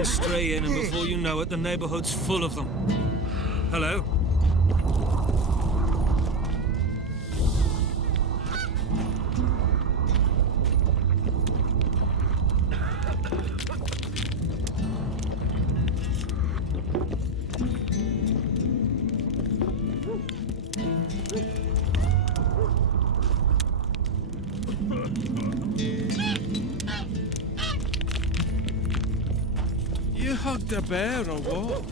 One stray in, and before you know it, the neighborhood's full of them. Hello? You hugged a bear or what?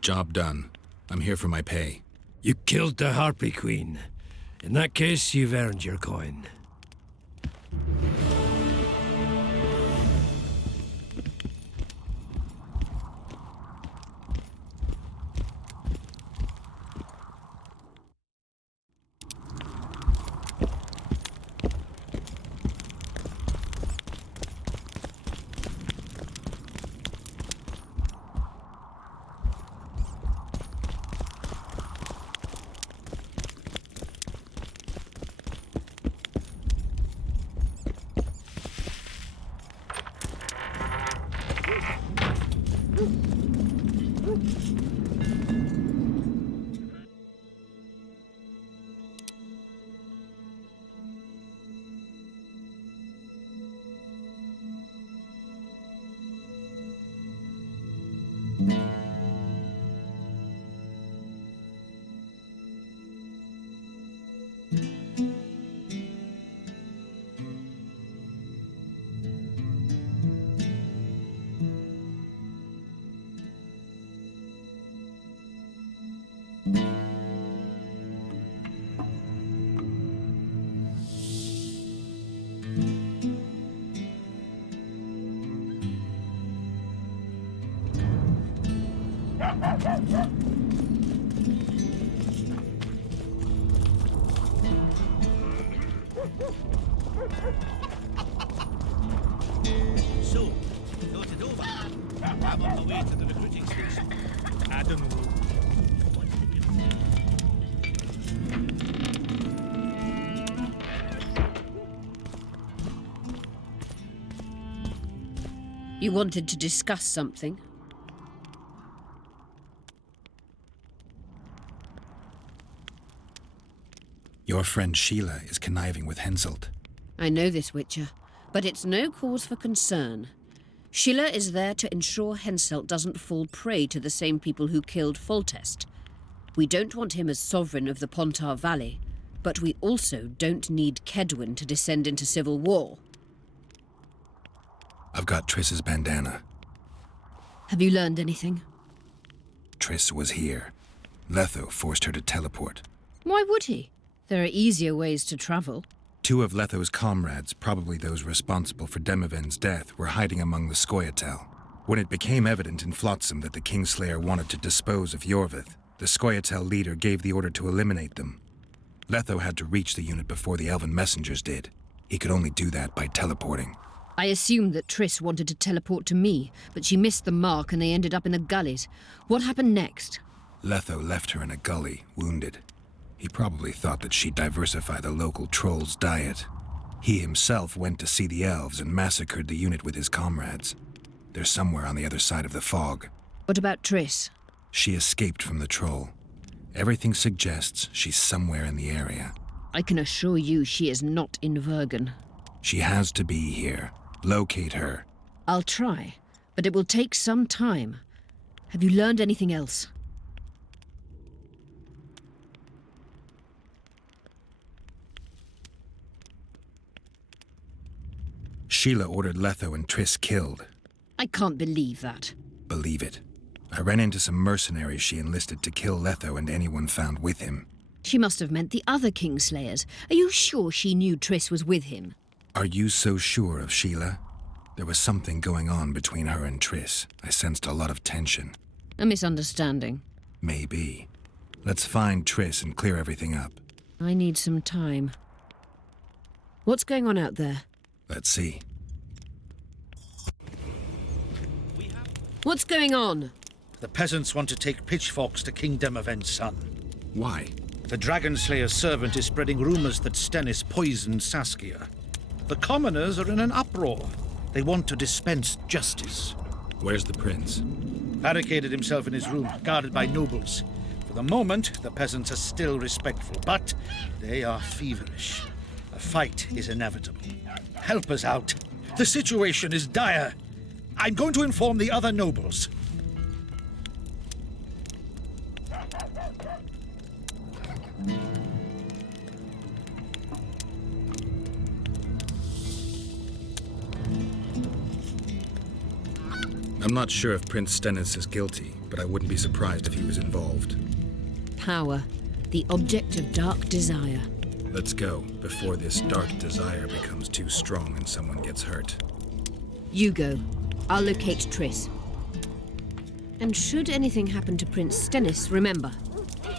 Job done. I'm here for my pay. You killed the Harpy Queen. In that case, you've earned your coin. So, thought it over. I'm on my way to the recruiting station. I don't know. You wanted to discuss something? Your friend Sheila is conniving with Henselt. I know this, Witcher, but it's no cause for concern. Sheila is there to ensure Henselt doesn't fall prey to the same people who killed Foltest. We don't want him as sovereign of the Pontar Valley, but we also don't need Kedwin to descend into civil war. I've got Triss's bandana. Have you learned anything? Triss was here. Letho forced her to teleport. Why would he? There are easier ways to travel. Two of Letho's comrades, probably those responsible for Demoven's death, were hiding among the Scoia'tael. When it became evident in Flotsam that the Kingslayer wanted to dispose of Yorvith, The Scoia'tael leader gave the order to eliminate them. Letho had to reach the unit before the elven messengers did. He could only do that by teleporting. I assumed that Triss wanted to teleport to me, but she missed the mark and they ended up in the gullies. What happened next? Letho left her in a gully, wounded. He probably thought that she'd diversify the local trolls' diet. He himself went to see the elves and massacred the unit with his comrades. They're somewhere on the other side of the fog. What about Triss? She escaped from the troll. Everything suggests she's somewhere in the area. I can assure you she is not in Vergen. She has to be here. Locate her. I'll try, but it will take some time. Have you learned anything else? Sheila ordered Letho and Triss killed. I can't believe that. Believe it. I ran into some mercenaries she enlisted to kill Letho and anyone found with him. She must have meant the other Kingslayers. Are you sure she knew Triss was with him? Are you so sure of Sheila? There was something going on between her and Triss. I sensed a lot of tension. A misunderstanding. Maybe. Let's find Triss and clear everything up. I need some time. What's going on out there? Let's see. What's going on? The peasants want to take pitchforks to King Demoven's son. Why? The Dragonslayer's servant is spreading rumors that Stennis poisoned Saskia. The commoners are in an uproar. They want to dispense justice. Where's the prince? Barricaded himself in his room, guarded by nobles. For the moment, the peasants are still respectful, but they are feverish. A fight is inevitable. Help us out. The situation is dire. I'm going to inform the other nobles. I'm not sure if Prince Stennis is guilty, but I wouldn't be surprised if he was involved. Power, the object of dark desire. Let's go, before this dark desire becomes too strong and someone gets hurt. You go. I'll locate Triss. And should anything happen to Prince Stennis, remember,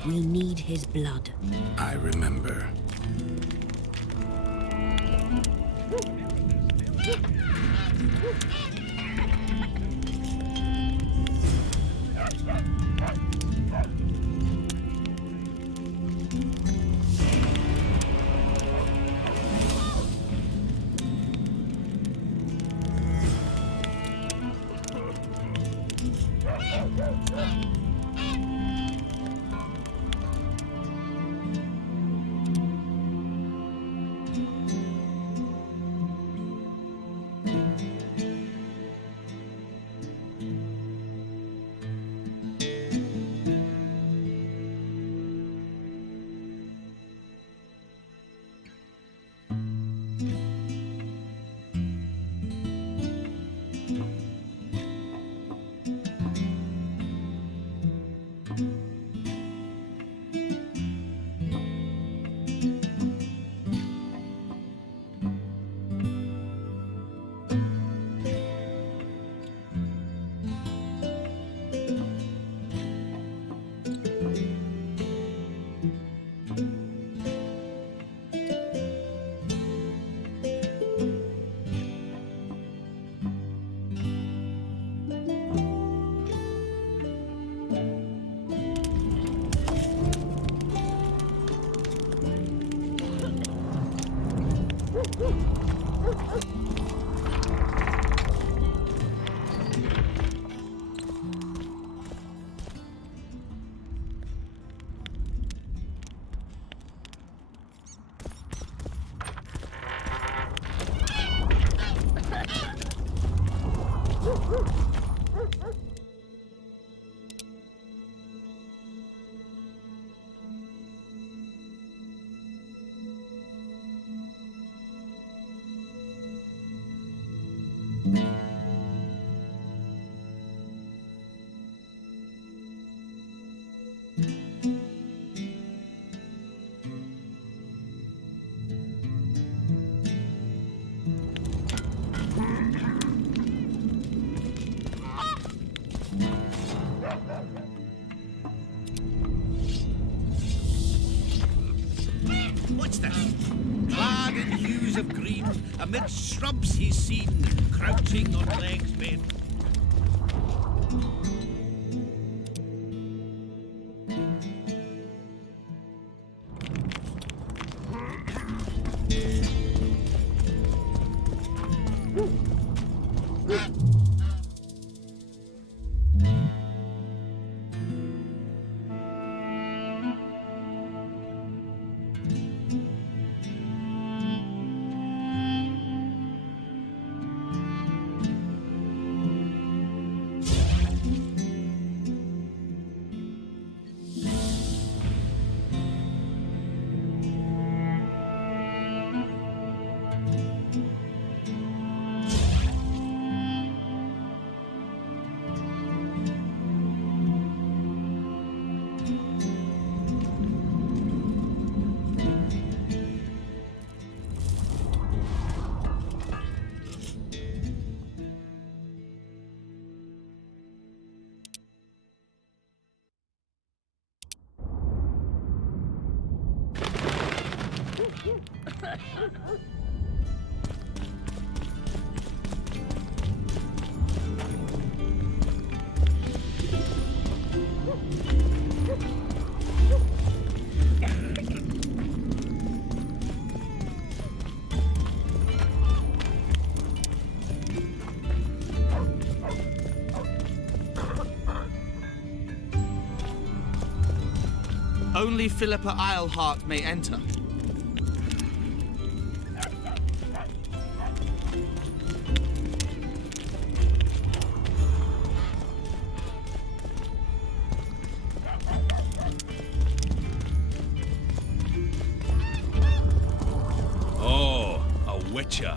we need his blood. I remember. of green, amid shrubs he's seen, crouching on legs bent. Only Philippa Eilhart may enter. Oh, a witcher.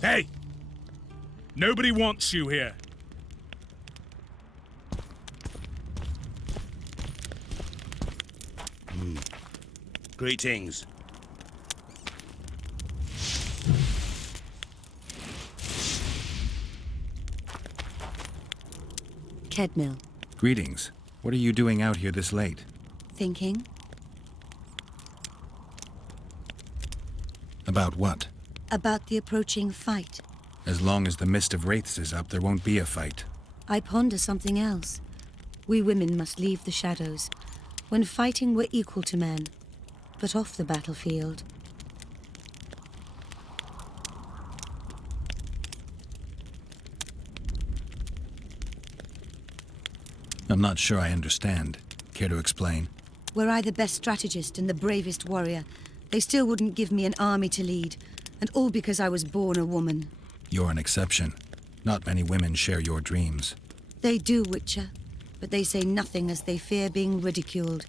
Hey! Nobody wants you here. Greetings. Kedmil. Greetings. What are you doing out here this late? Thinking? About what? About the approaching fight. As long as the mist of wraiths is up, there won't be a fight. I ponder something else. We women must leave the shadows. When fighting, we're equal to men. But off the battlefield. I'm not sure I understand. Care to explain? Were I the best strategist and the bravest warrior, they still wouldn't give me an army to lead. And all because I was born a woman. You're an exception. Not many women share your dreams. They do, Witcher. But they say nothing as they fear being ridiculed.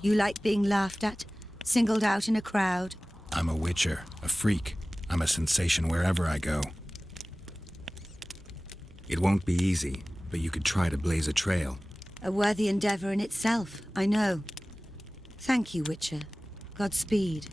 You like being laughed at? Singled out in a crowd? I'm a witcher, a freak. I'm a sensation wherever I go. It won't be easy, but you could try to blaze a trail. A worthy endeavor in itself, I know. Thank you, Witcher. Godspeed.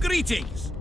Greetings!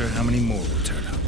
wonder how many more will turn up.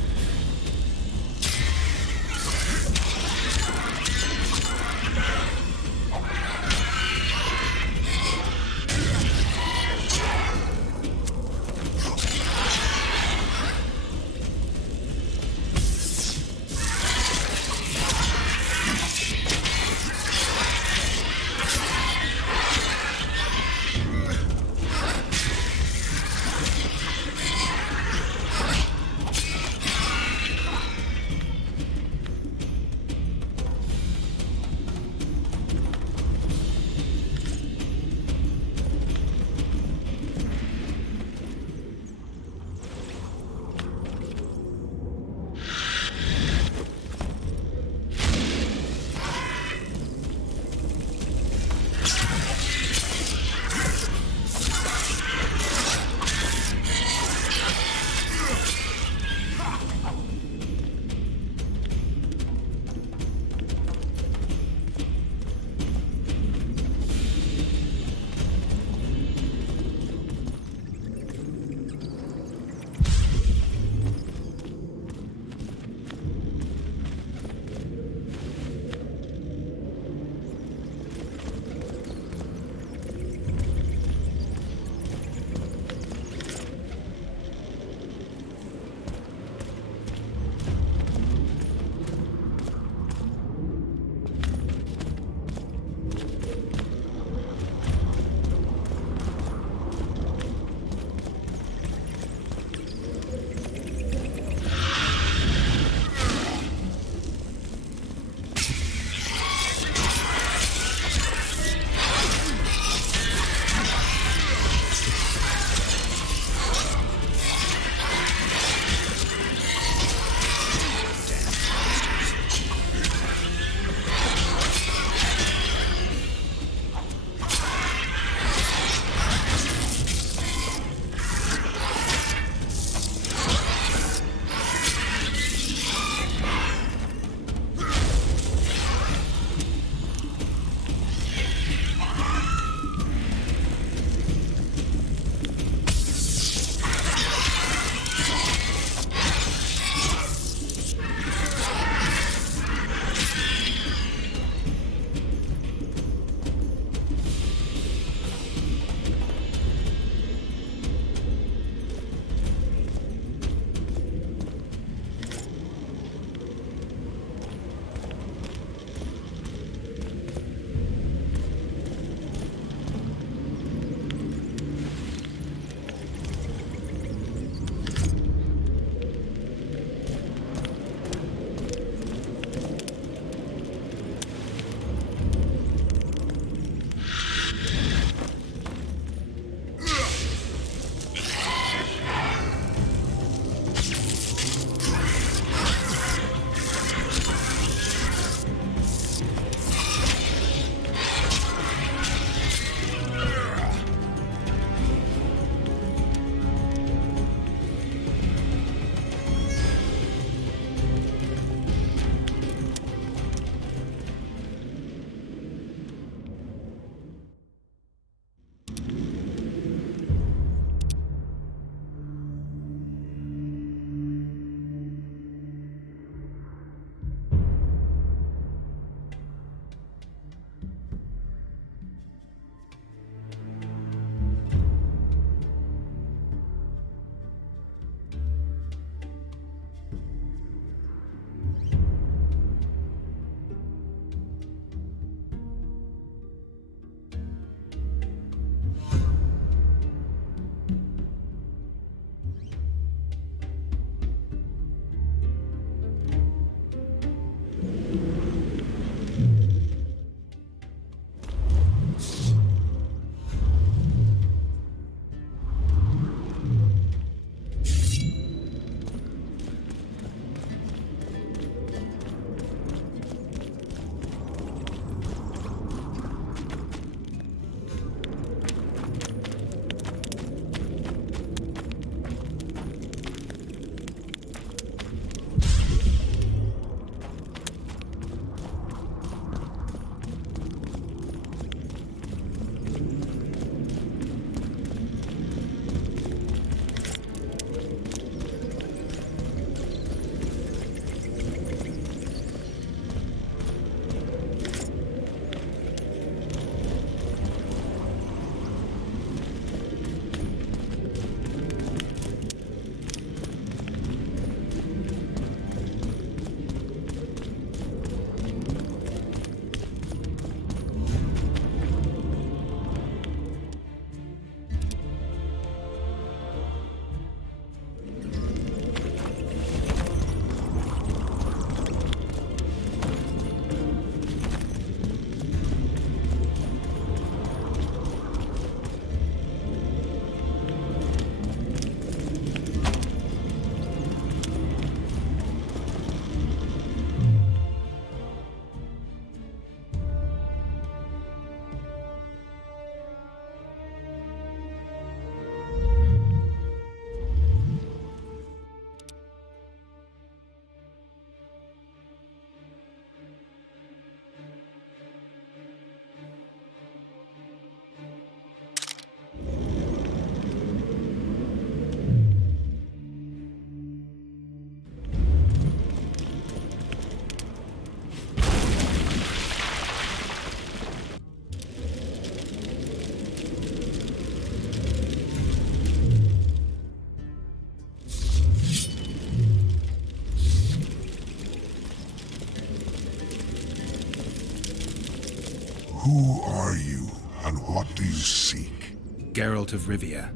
you seek? Geralt of Rivia.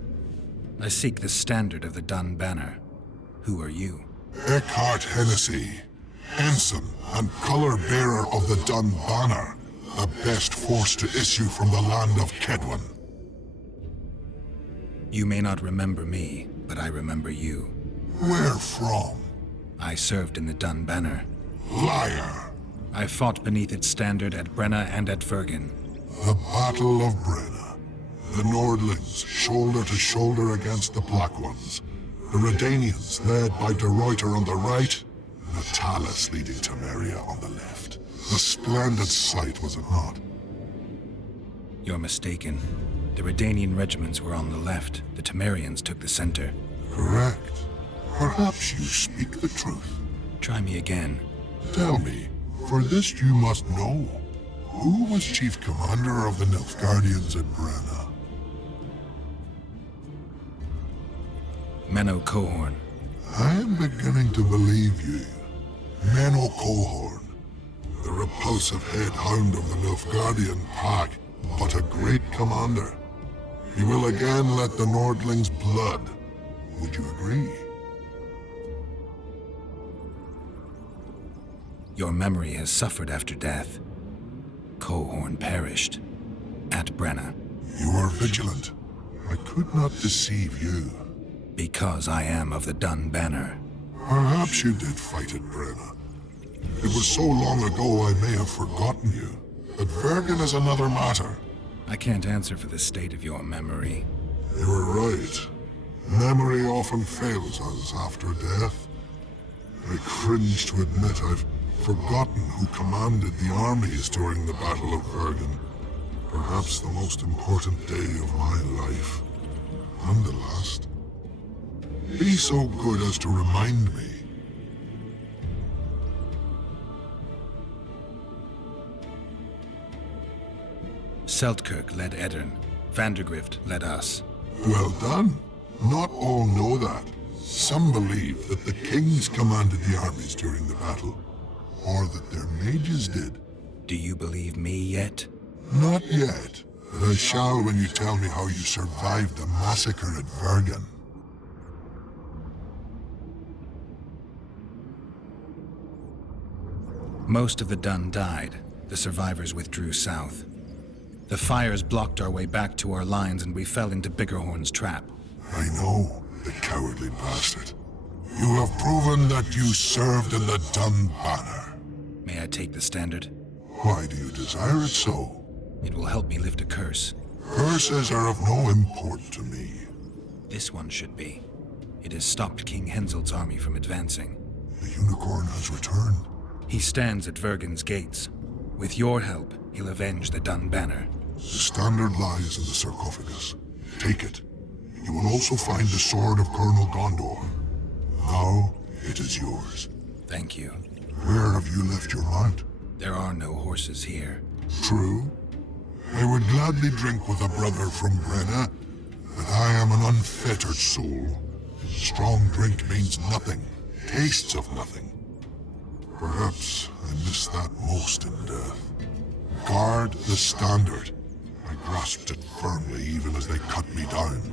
I seek the standard of the Dun Banner. Who are you? Eckhart Hennessy, ensign and color-bearer of the Dun Banner, the best force to issue from the land of Kedwen. You may not remember me, but I remember you. Where from? I served in the Dun Banner. Liar! I fought beneath its standard at Brenna and at Vergen. The Battle of Brenna. The Nordlings, shoulder to shoulder against the Black Ones. The Redanians, led by De Ruyter on the right, and the Talus leading Temeria on the left. A splendid sight, was it not? You're mistaken. The Redanian regiments were on the left. The Temerians took the center. Correct. Perhaps you speak the truth. Try me again. Tell me, for this you must know. Who was chief commander of the Nilfgaardians at Brenna? Menno Cohorn. I am beginning to believe you. Menno Cohorn, the repulsive head hound of the Nilfgaardian pack, but a great commander. He will again let the Nordlings' blood. Would you agree? Your memory has suffered after death. Cohorn perished. At Brenna. You are vigilant. I could not deceive you. Because I am of the Dun Banner. Perhaps you did fight at Brenna. It was so long ago I may have forgotten you. But Vergen is another matter. I can't answer for the state of your memory. You are right. Memory often fails us after death. I cringe to admit I've forgotten who commanded the armies during the Battle of Vergen. Perhaps the most important day of my life. And the last. Be so good as to remind me. Seltkirk led Eddern. Vandergrift led us. Well done. Not all know that. Some believe that the kings commanded the armies during the battle, or that their mages did. Do you believe me yet? Not yet, but I shall when you tell me how you survived the massacre at Vergen. Most of the Dun died. The survivors withdrew south. The fires blocked our way back to our lines and we fell into Biggerhorn's trap. I know, the cowardly bastard. You have proven that you served in the Dun Banner. May I take the standard? Why do you desire it so? It will help me lift a curse. Curses are of no import to me. This one should be. It has stopped King Henselt's army from advancing. The unicorn has returned. He stands at Vergen's gates. With your help, he'll avenge the Dun Banner. The standard lies in the sarcophagus. Take it. You will also find the sword of Colonel Gondor. Now, it is yours. Thank you. Where have you left your mount? There are no horses here. True. I would gladly drink with a brother from Brenna, but I am an unfettered soul. Strong drink means nothing, tastes of nothing. Perhaps I miss that most in death. Guard the standard. I grasped it firmly even as they cut me down.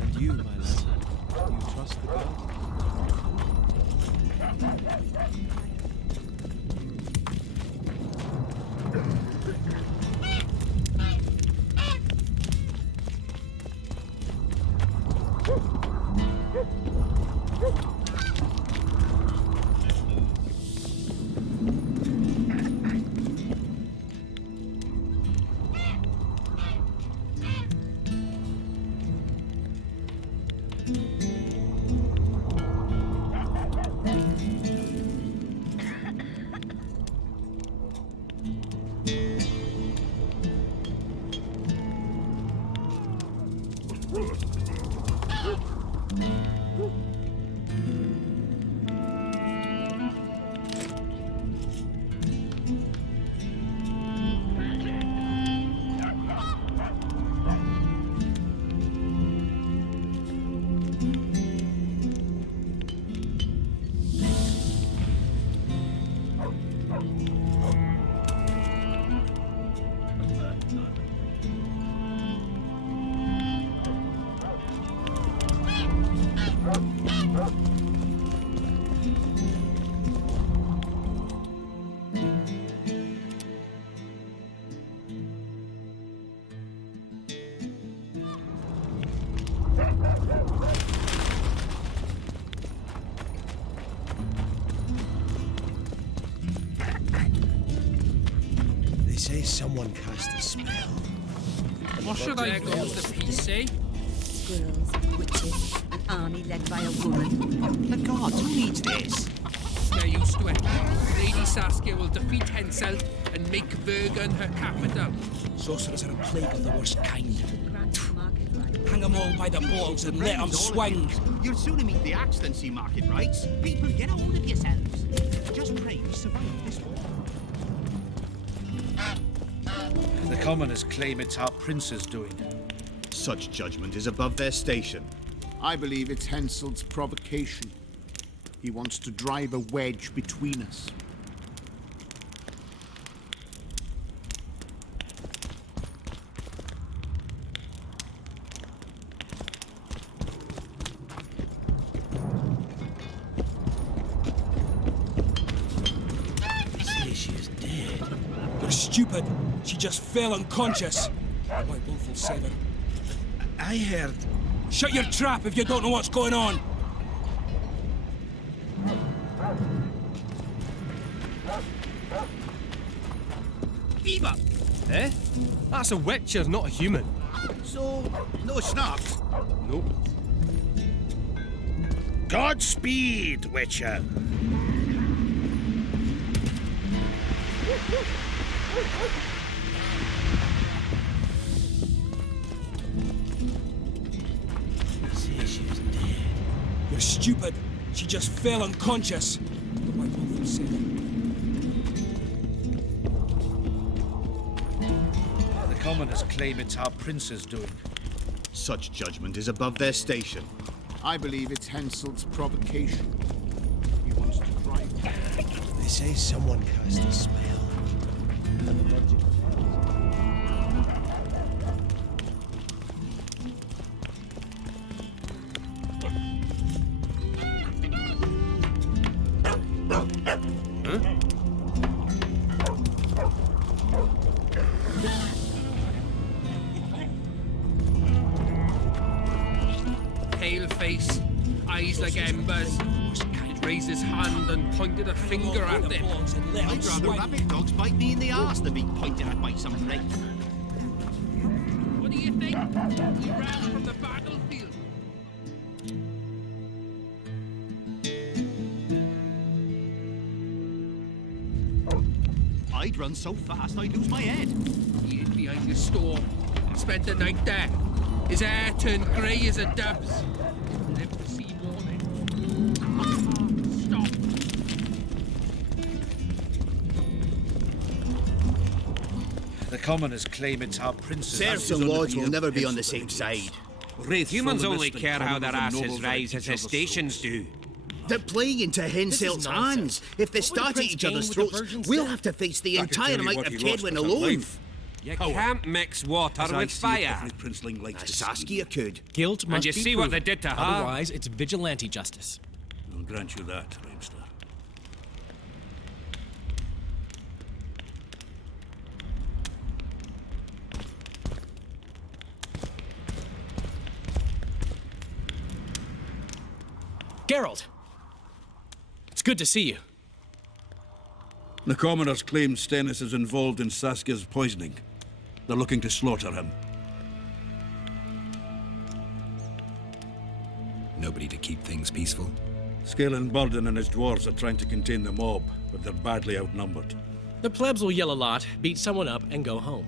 And you, my lad, do you trust the gods? They say someone cast a spell. What should I go with the PC? Squirrels, witches, an army led by a woman. The gods, who needs this? They're used to it. Lady Saskia will defeat Henselt and make Vergen her capital. Sorcerers are a plague of the worst kind. Grant market right. Hang them all by the balls and let them swing. You'll sooner meet the axe than see market rights. People, get a hold of yourselves. Just pray we survive this war. The commoners claim it's our prince's doing. Such judgment is above their station. I believe it's Henselt's provocation. He wants to drive a wedge between us. Say she is dead. You're stupid. She just fell unconscious. The White Wolf will save her. I heard. Shut your trap if you don't know what's going on. Beaver! Eh? That's a witcher, not a human. So, no snaps? Nope. Godspeed, Witcher. Say she's dead. You're stupid. She just fell unconscious. The White Wolf will save her. The commoners claim it's our prince's doing. Such judgment is above their station. I believe it's Henselt's provocation. He wants to drive. They say someone cast a spell. Pale face, eyes like embers. He'd raised his hand and pointed a finger at them. I'd rather rabbit dogs bite me in the arse than be pointed at by some wraith. What do you think? He ran from the battlefield. I'd run so fast I'd lose my head. He hid behind your store and spent the night there. His hair turned grey as a dove's. Lived to see morning. Stop. The commoners claim it's our prince's... Serfs and lords will never be on the same side. Humans only care how their asses rise as his stations do. They're playing into Henselt's hands. If they start at each other's throats, we'll have to face the entire amount of Tedwin alone. You can't mix water with fire. Saskia could. Guilt must And you be see what proven. they did to her? Otherwise, it's vigilante justice. I'll grant you that, Reinster. Geralt! It's good to see you. The commoners claim Stennis is involved in Saskia's poisoning. They're looking to slaughter him. Nobody to keep things peaceful? Scalen Burden and his dwarves are trying to contain the mob, but they're badly outnumbered. The plebs will yell a lot, beat someone up, and go home.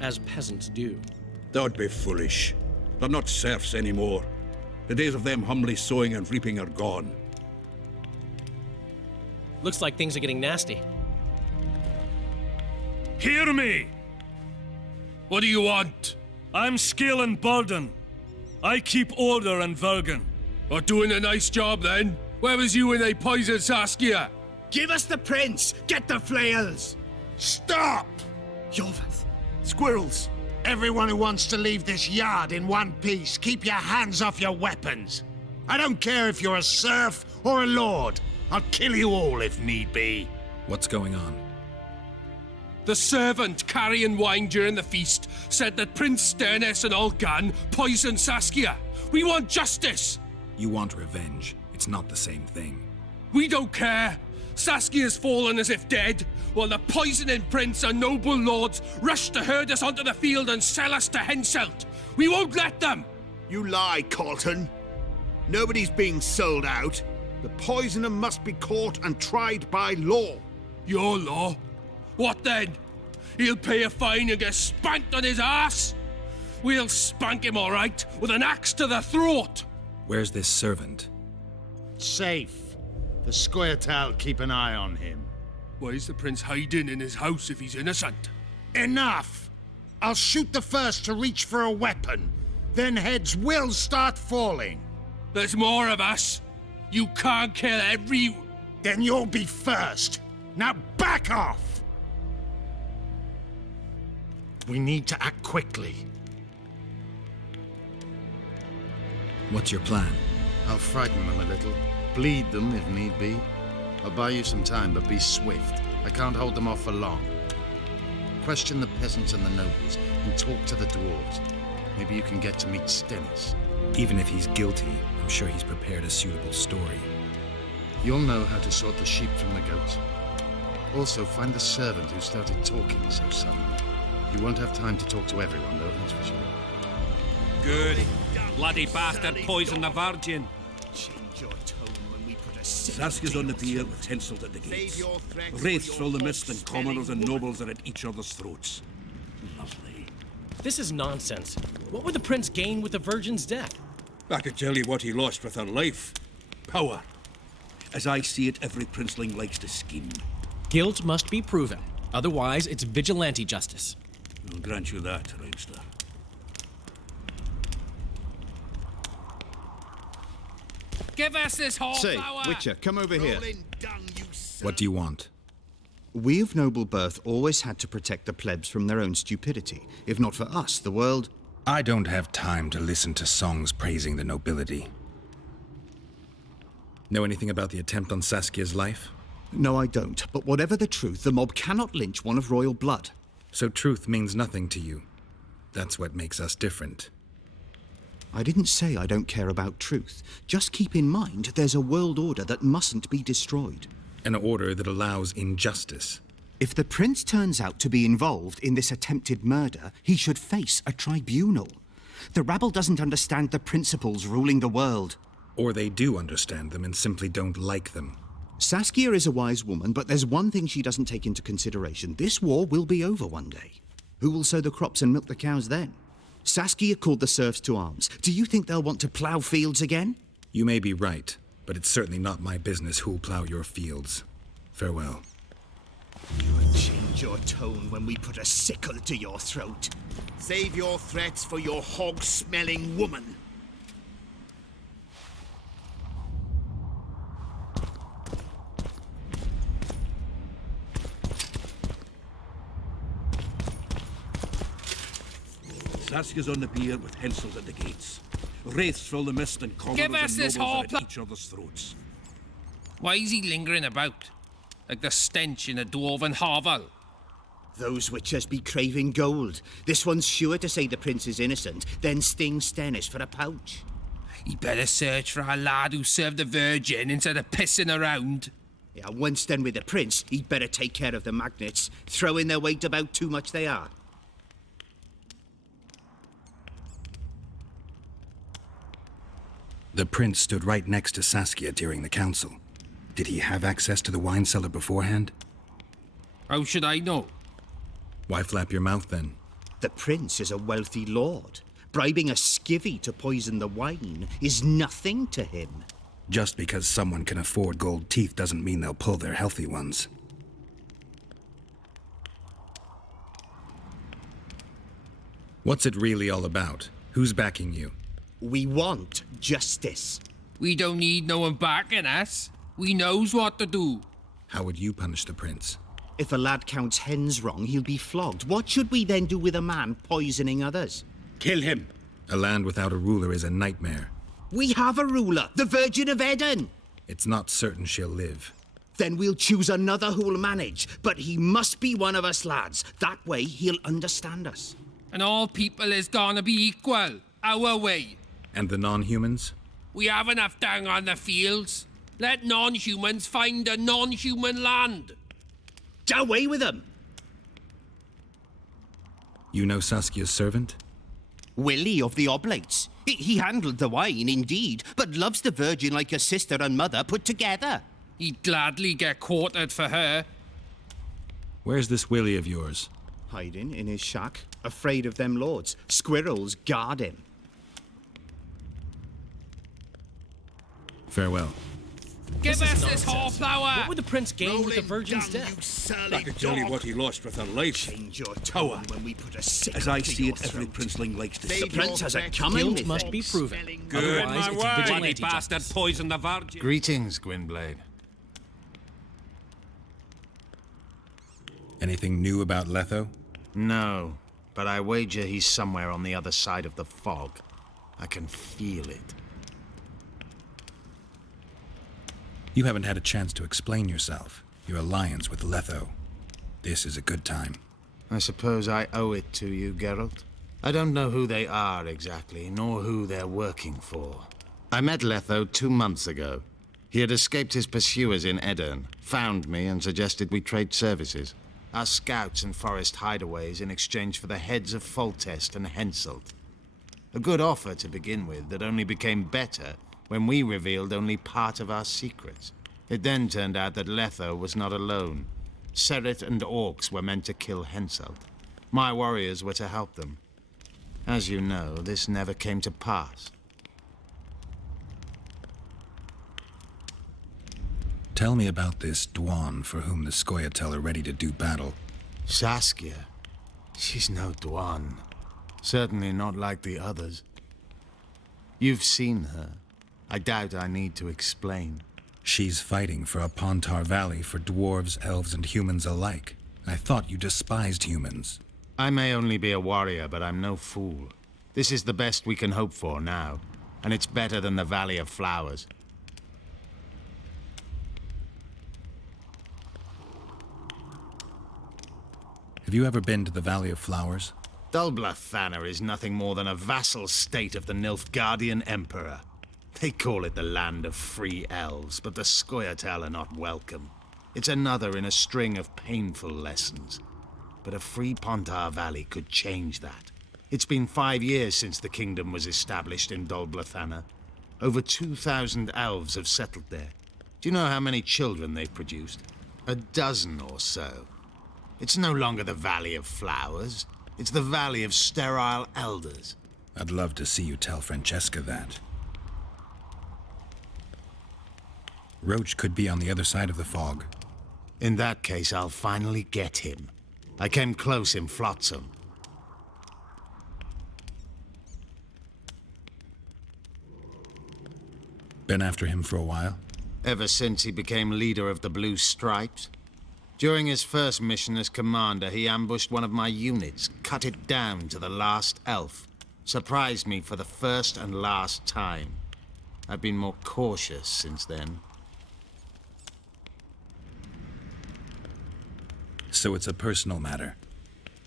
As peasants do. That would be foolish. They're not serfs anymore. The days of them humbly sowing and reaping are gone. Looks like things are getting nasty. Hear me! What do you want? I'm Scalen Burden. I keep order in Vergen. Are doing a nice job then? Where was you when they poisoned Saskia? Give us the prince! Get the flails! Stop! Yorvath. Squirrels! Everyone who wants to leave this yard in one piece, keep your hands off your weapons. I don't care if you're a serf or a lord. I'll kill you all if need be. What's going on? The servant carrying wine during the feast said that Prince Stennis and Olcan poisoned Saskia. We want justice! You want revenge. It's not the same thing. We don't care. Saskia's fallen as if dead, while the poisoning prince and noble lords rush to herd us onto the field and sell us to Henselt. We won't let them! You lie, Colton. Nobody's being sold out. The poisoner must be caught and tried by law. Your law? What then? He'll pay a fine and get spanked on his ass? We'll spank him all right, with an axe to the throat. Where's this servant? Safe. The Scoia'tael keep an eye on him. Why is the prince hiding in his house if he's innocent? Enough! I'll shoot the first to reach for a weapon. Then heads will start falling. There's more of us. You can't kill every... Then you'll be first. Now back off! We need to act quickly. What's your plan? I'll frighten them a little. Bleed them if need be. I'll buy you some time, but be swift. I can't hold them off for long. Question the peasants and the nobles, and talk to the dwarves. Maybe you can get to meet Stennis. Even if he's guilty, I'm sure he's prepared a suitable story. You'll know how to sort the sheep from the goats. Also, find the servant who started talking so suddenly. You won't have time to talk to everyone, though, that's for sure. Good. Bloody bastard poisoned the Virgin. Change your tone when we put a Saskia's on the pier with Henselt at the gates. Wraiths fill the mist and commoners and nobles are at each other's throats. Lovely. This is nonsense. What would the prince gain with the Virgin's death? I could tell you what he lost with her life. Power. As I see it, every princeling likes to scheme. Guilt must be proven. Otherwise, it's vigilante justice. I'll grant you that, Reinster. Give us this whole Say, power! Witcher, come over here. What do you want? We of noble birth always had to protect the plebs from their own stupidity. If not for us, the world... I don't have time to listen to songs praising the nobility. Know anything about the attempt on Saskia's life? No, I don't. But whatever the truth, the mob cannot lynch one of royal blood. So truth means nothing to you. That's what makes us different. I didn't say I don't care about truth. Just keep in mind there's a world order that mustn't be destroyed. An order that allows injustice. If the prince turns out to be involved in this attempted murder, he should face a tribunal. The rabble doesn't understand the principles ruling the world. Or they do understand them and simply don't like them. Saskia is a wise woman, but there's one thing she doesn't take into consideration. This war will be over one day. Who will sow the crops and milk the cows then? Saskia called the serfs to arms. Do you think they'll want to plough fields again? You may be right, but it's certainly not my business who'll plough your fields. Farewell. You will change your tone when we put a sickle to your throat. Save your threats for your hog-smelling woman. Saskia's on the pier with Henselt at the gates. Wraiths fill the mist and commoners Give us and this nobles are whole at each other's throats. Why is he lingering about? Like the stench in a dwarven hovel? Those witchers be craving gold. This one's sure to say the prince is innocent, then sting Stennis for a pouch. He better search for a lad who served the Virgin instead of pissing around. Yeah, once done with the prince, he'd better take care of the magnets. Throwing their weight about too much they are. The prince stood right next to Saskia during the council. Did he have access to the wine cellar beforehand? How should I know? Why flap your mouth then? The prince is a wealthy lord. Bribing a skivvy to poison the wine is nothing to him. Just because someone can afford gold teeth doesn't mean they'll pull their healthy ones. What's it really all about? Who's backing you? We want justice. We don't need no one backing us. We knows what to do. How would you punish the prince? If a lad counts hens wrong, he'll be flogged. What should we then do with a man poisoning others? Kill him. A land without a ruler is a nightmare. We have a ruler, the Virgin of Eden. It's not certain she'll live. Then we'll choose another who'll manage. But he must be one of us lads. That way he'll understand us. And all people is gonna be equal. Our way. And the non-humans? We have enough dung on the fields. Let non-humans find a non-human land. Away with them! You know Saskia's servant? Willie of the Oblates. He handled the wine, indeed, but loves the Virgin like a sister and mother put together. He'd gladly get quartered for her. Where's this Willie of yours? Hiding in his shack, afraid of them lords. Squirrels guard him. Farewell. Give us this horsepower! What would the prince gain with the Virgin's death? I can tell you what he lost with her life. Change your tone when we put a sickle As I to see your it, every throat. princeling likes to The sip. prince has it coming, Guilt must be proven. Good, Otherwise, my it's word. vigilante Bloody justice. bastard poisoned the Virgin. Greetings, Gwynblade. Anything new about Letho? No, but I wager he's somewhere on the other side of the fog. I can feel it. You haven't had a chance to explain yourself. Your alliance with Letho. This is a good time. I suppose I owe it to you, Geralt. I don't know who they are exactly, nor who they're working for. I met Letho 2 months ago. He had escaped his pursuers in Edirn, found me and suggested we trade services. Our scouts and forest hideaways in exchange for the heads of Foltest and Henselt. A good offer to begin with that only became better when we revealed only part of our secrets. It then turned out that Letho was not alone. Seret and orcs were meant to kill Henselt. My warriors were to help them. As you know, this never came to pass. Tell me about this Dwan for whom the Scoia'tael are ready to do battle. Saskia. She's no Dwan. Certainly not like the others. You've seen her. I doubt I need to explain. She's fighting for a Pontar Valley for dwarves, elves, and humans alike. I thought you despised humans. I may only be a warrior, but I'm no fool. This is the best we can hope for now, and it's better than the Valley of Flowers. Have you ever been to the Valley of Flowers? Dol Blathanna is nothing more than a vassal state of the Nilfgaardian Emperor. They call it the land of free elves, but the Scoia'tael are not welcome. It's another in a string of painful lessons. But a free Pontar Valley could change that. It's been 5 years since the kingdom was established in Dol Blathanna. Over 2,000 elves have settled there. Do you know how many children they've produced? 12 or so. It's no longer the Valley of Flowers. It's the Valley of Sterile Elders. I'd love to see you tell Francesca that. Roach could be on the other side of the fog. In that case, I'll finally get him. I came close in Flotsam. Been after him for a while? Ever since he became leader of the Blue Stripes. During his first mission as commander, he ambushed one of my units, cut it down to the last elf. Surprised me for the first and last time. I've been more cautious since then. So it's a personal matter.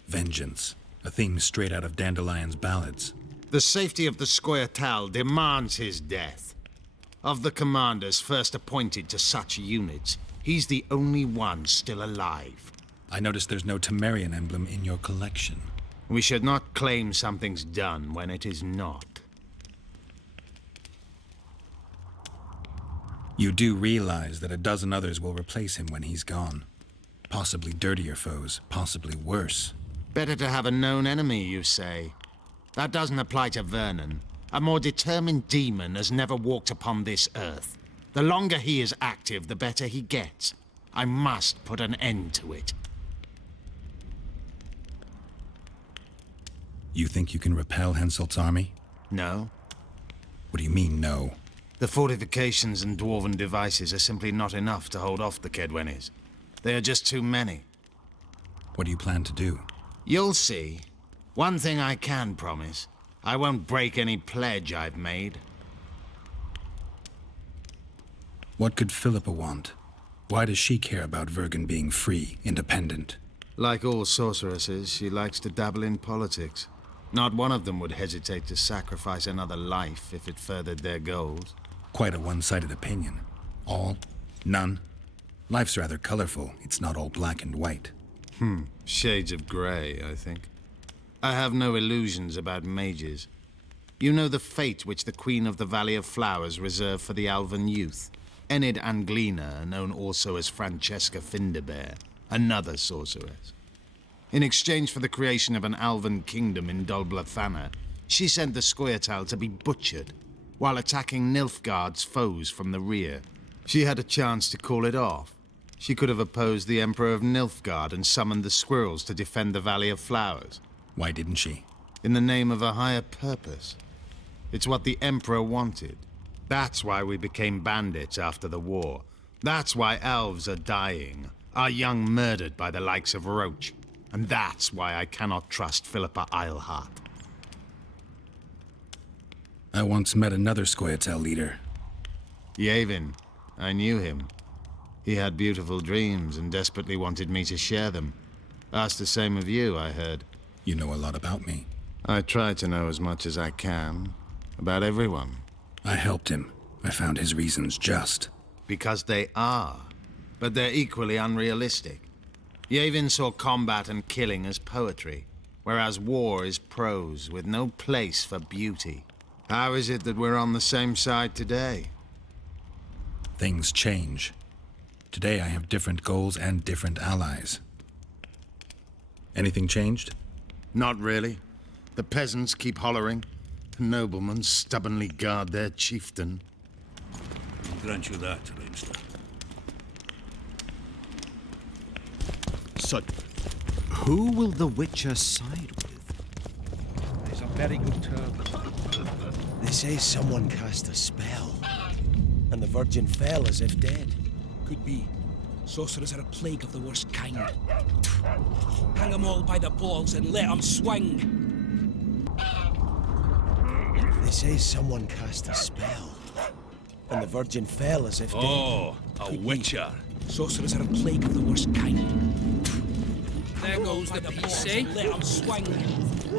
Vengeance. A theme straight out of Dandelion's ballads. The safety of the Scoia'tael demands his death. Of the commanders first appointed to such units, he's the only one still alive. I noticed there's no Temerian emblem in your collection. We should not claim something's done when it is not. You do realize that 12 others will replace him when he's gone. Possibly dirtier foes, possibly worse. Better to have a known enemy, you say. That doesn't apply to Vernon. A more determined demon has never walked upon this earth. The longer he is active, the better he gets. I must put an end to it. You think you can repel Henselt's army? No. What do you mean, no? The fortifications and dwarven devices are simply not enough to hold off the Kaedwennis. They are just too many. What do you plan to do? You'll see. One thing I can promise. I won't break any pledge I've made. What could Philippa want? Why does she care about Vergen being free, independent? Like all sorceresses, she likes to dabble in politics. Not one of them would hesitate to sacrifice another life if it furthered their goals. Quite a one-sided opinion. All? None? Life's rather colorful. It's not all black and white. Shades of grey, I think. I have no illusions about mages. You know the fate which the Queen of the Valley of Flowers reserved for the Alvan youth. Enid Anglina, known also as Francesca Findabair, another sorceress. In exchange for the creation of an Alvan kingdom in Dol Blathanna, she sent the Scoia'tael to be butchered, while attacking Nilfgaard's foes from the rear. She had a chance to call it off. She could have opposed the Emperor of Nilfgaard and summoned the squirrels to defend the Valley of Flowers. Why didn't she? In the name of a higher purpose. It's what the Emperor wanted. That's why we became bandits after the war. That's why elves are dying, our young murdered by the likes of Roach. And that's why I cannot trust Philippa Eilhart. I once met another Scoia'tael leader. Yavin. I knew him. He had beautiful dreams and desperately wanted me to share them. Asked the same of you, I heard. You know a lot about me. I try to know as much as I can. About everyone. I helped him. I found his reasons just. Because they are. But they're equally unrealistic. Yavin saw combat and killing as poetry, whereas war is prose with no place for beauty. How is it that we're on the same side today? Things change. Today I have different goals and different allies. Anything changed? Not really. The peasants keep hollering. The noblemen stubbornly guard their chieftain. I'll grant you that, Reinster. So, who will the Witcher side with? There's a very good term. They say someone cast a spell, and the Virgin fell as if dead. Could be. Sorcerers are a plague of the worst kind. Hang them all by the balls and let them swing. They say someone cast a spell, and the Virgin fell as if dead. Oh, a Witcher. Sorcerers are a plague of the worst kind. There goes the piece, eh? Let him swing.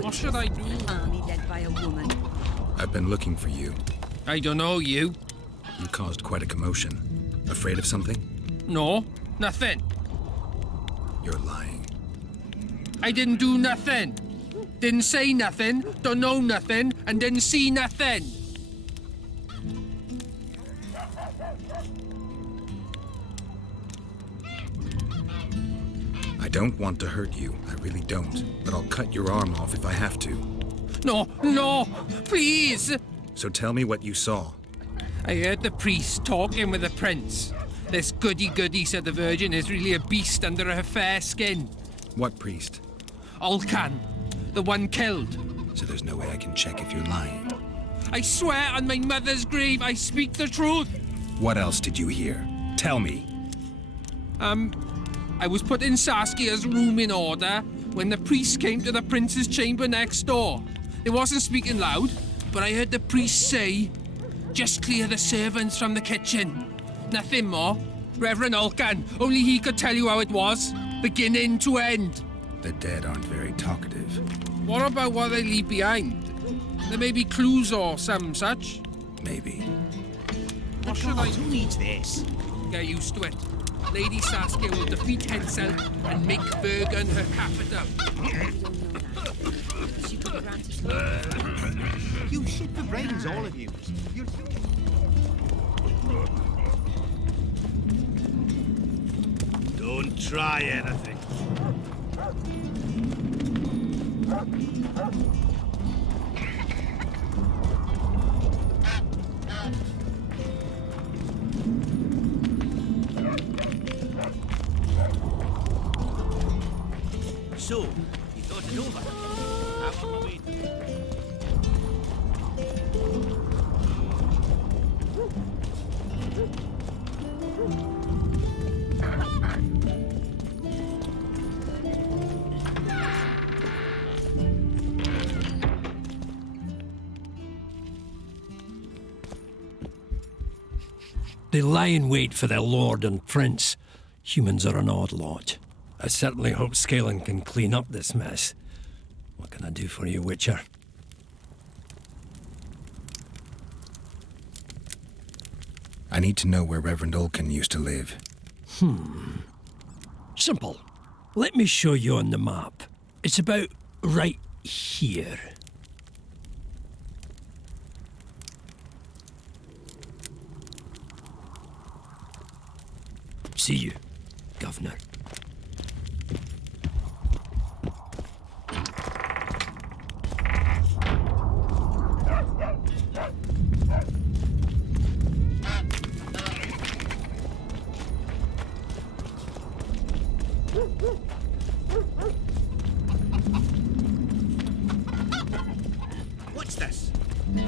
What should I do? Army led by a woman. I've been looking for you. I don't know, you. You caused quite a commotion. Afraid of something? No, nothing. You're lying. I didn't do nothing. Didn't say nothing, don't know nothing, and didn't see nothing. I don't want to hurt you. I really don't. But I'll cut your arm off if I have to. No, no, please. So tell me what you saw. I heard the priest talking with the prince. This goody-goody said the Virgin is really a beast under her fair skin. What priest? Olcan, the one killed. So there's no way I can check if you're lying. I swear on my mother's grave I speak the truth. What else did you hear? Tell me. I was putting Saskia's room in order when the priest came to the prince's chamber next door. They wasn't speaking loud, but I heard the priest say, "Just clear the servants from the kitchen." Nothing more. Reverend Olcan, only he could tell you how it was, beginning to end. The dead aren't very talkative. What about what they leave behind? There may be clues or some such. Maybe. What should I do? Who needs this? Get used to it. Lady Saskia will defeat Henselt and make Bergen her capital. You shit the brains, all of you. Don't try anything. So, you thought it over? How long are we? They lie in wait for their lord and prince. Humans are an odd lot. I certainly hope Scalen can clean up this mess. What can I do for you, Witcher? I need to know where Reverend Olcan used to live. Simple. Let me show you on the map. It's about right here. See you, Governor. What's this?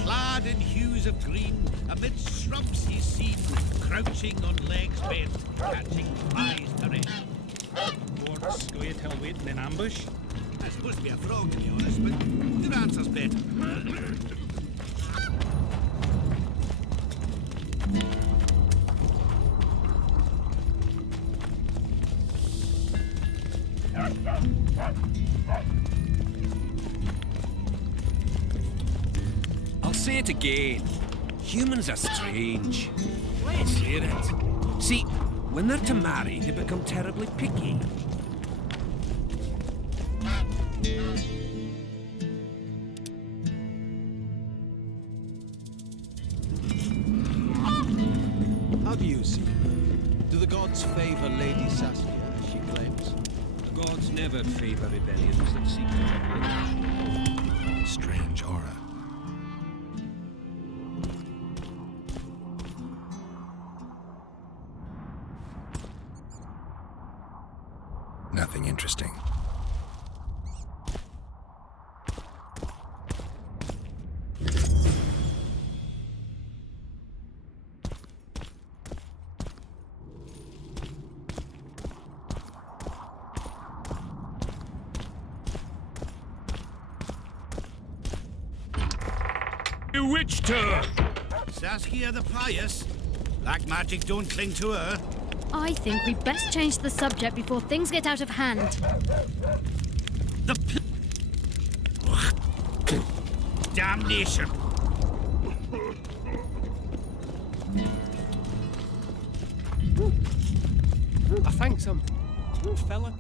Clad in hues of green, amidst shrubs he's seen, crouching on legs bent, catching flies to rest. Dwarves go till waiting in ambush. That's supposed to be a frog, to be honest, but your answer's better. I'll say it again. Humans are strange. Let's hear it. See, when they're to marry, they become terribly picky. How do you see it? Do the gods favor Lady Saskia as she claims? The gods never favor rebellions that seek to revenge. Strange aura. Nothing interesting. Bewitched her! Saskia the pious? Black magic don't cling to her. I think we best change the subject before things get out of hand. Damnation! I think some fella.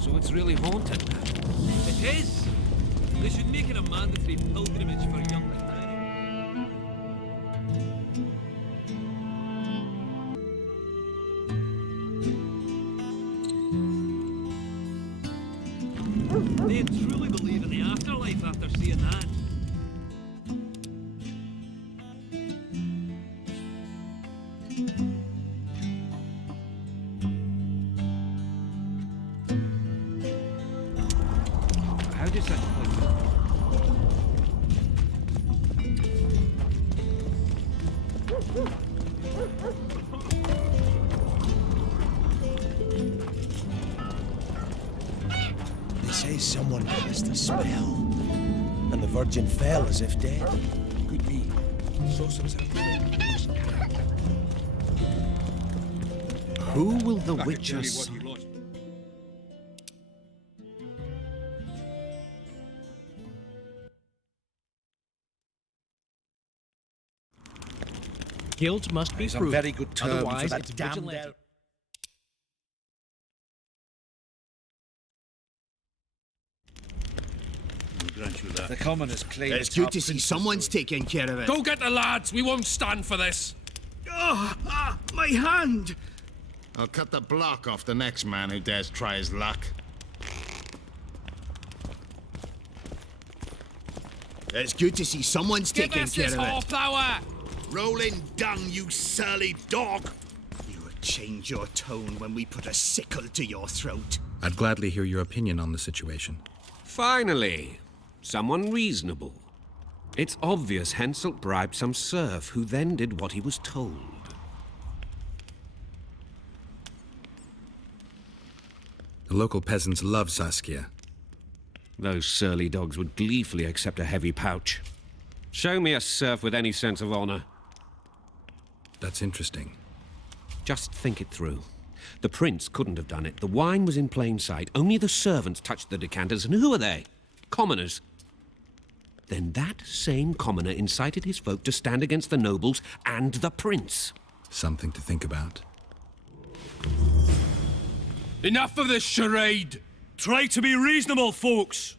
So it's really haunted. It is! They should make it a mandatory pilgrimage for young men. They truly believe in the afterlife after seeing that. How does that play? They say someone cast a spell, and the Virgin fell as if dead. Could be sorcerers at Who will the Witcher summon? Guilt must be He's on proved. very good terms with Otherwise, that it's damned vigilante. elf. Grant you that. The commoners claim It's our good to see princess' someone's soul. taking care of it. Go get the lads. We won't stand for this. My hand! I'll cut the block off the next man who dares try his luck. It's good to see someone's Give taking us care this of it. horsepower. Rolling dung, you surly dog! You will change your tone when we put a sickle to your throat. I'd gladly hear your opinion on the situation. Finally, someone reasonable. It's obvious Henselt bribed some serf who then did what he was told. The local peasants love Saskia. Those surly dogs would gleefully accept a heavy pouch. Show me a serf with any sense of honor. That's interesting. Just think it through. The prince couldn't have done it. The wine was in plain sight. Only the servants touched the decanters. And who are they? Commoners. Then that same commoner incited his folk to stand against the nobles and the prince. Something to think about. Enough of this charade. Try to be reasonable, folks.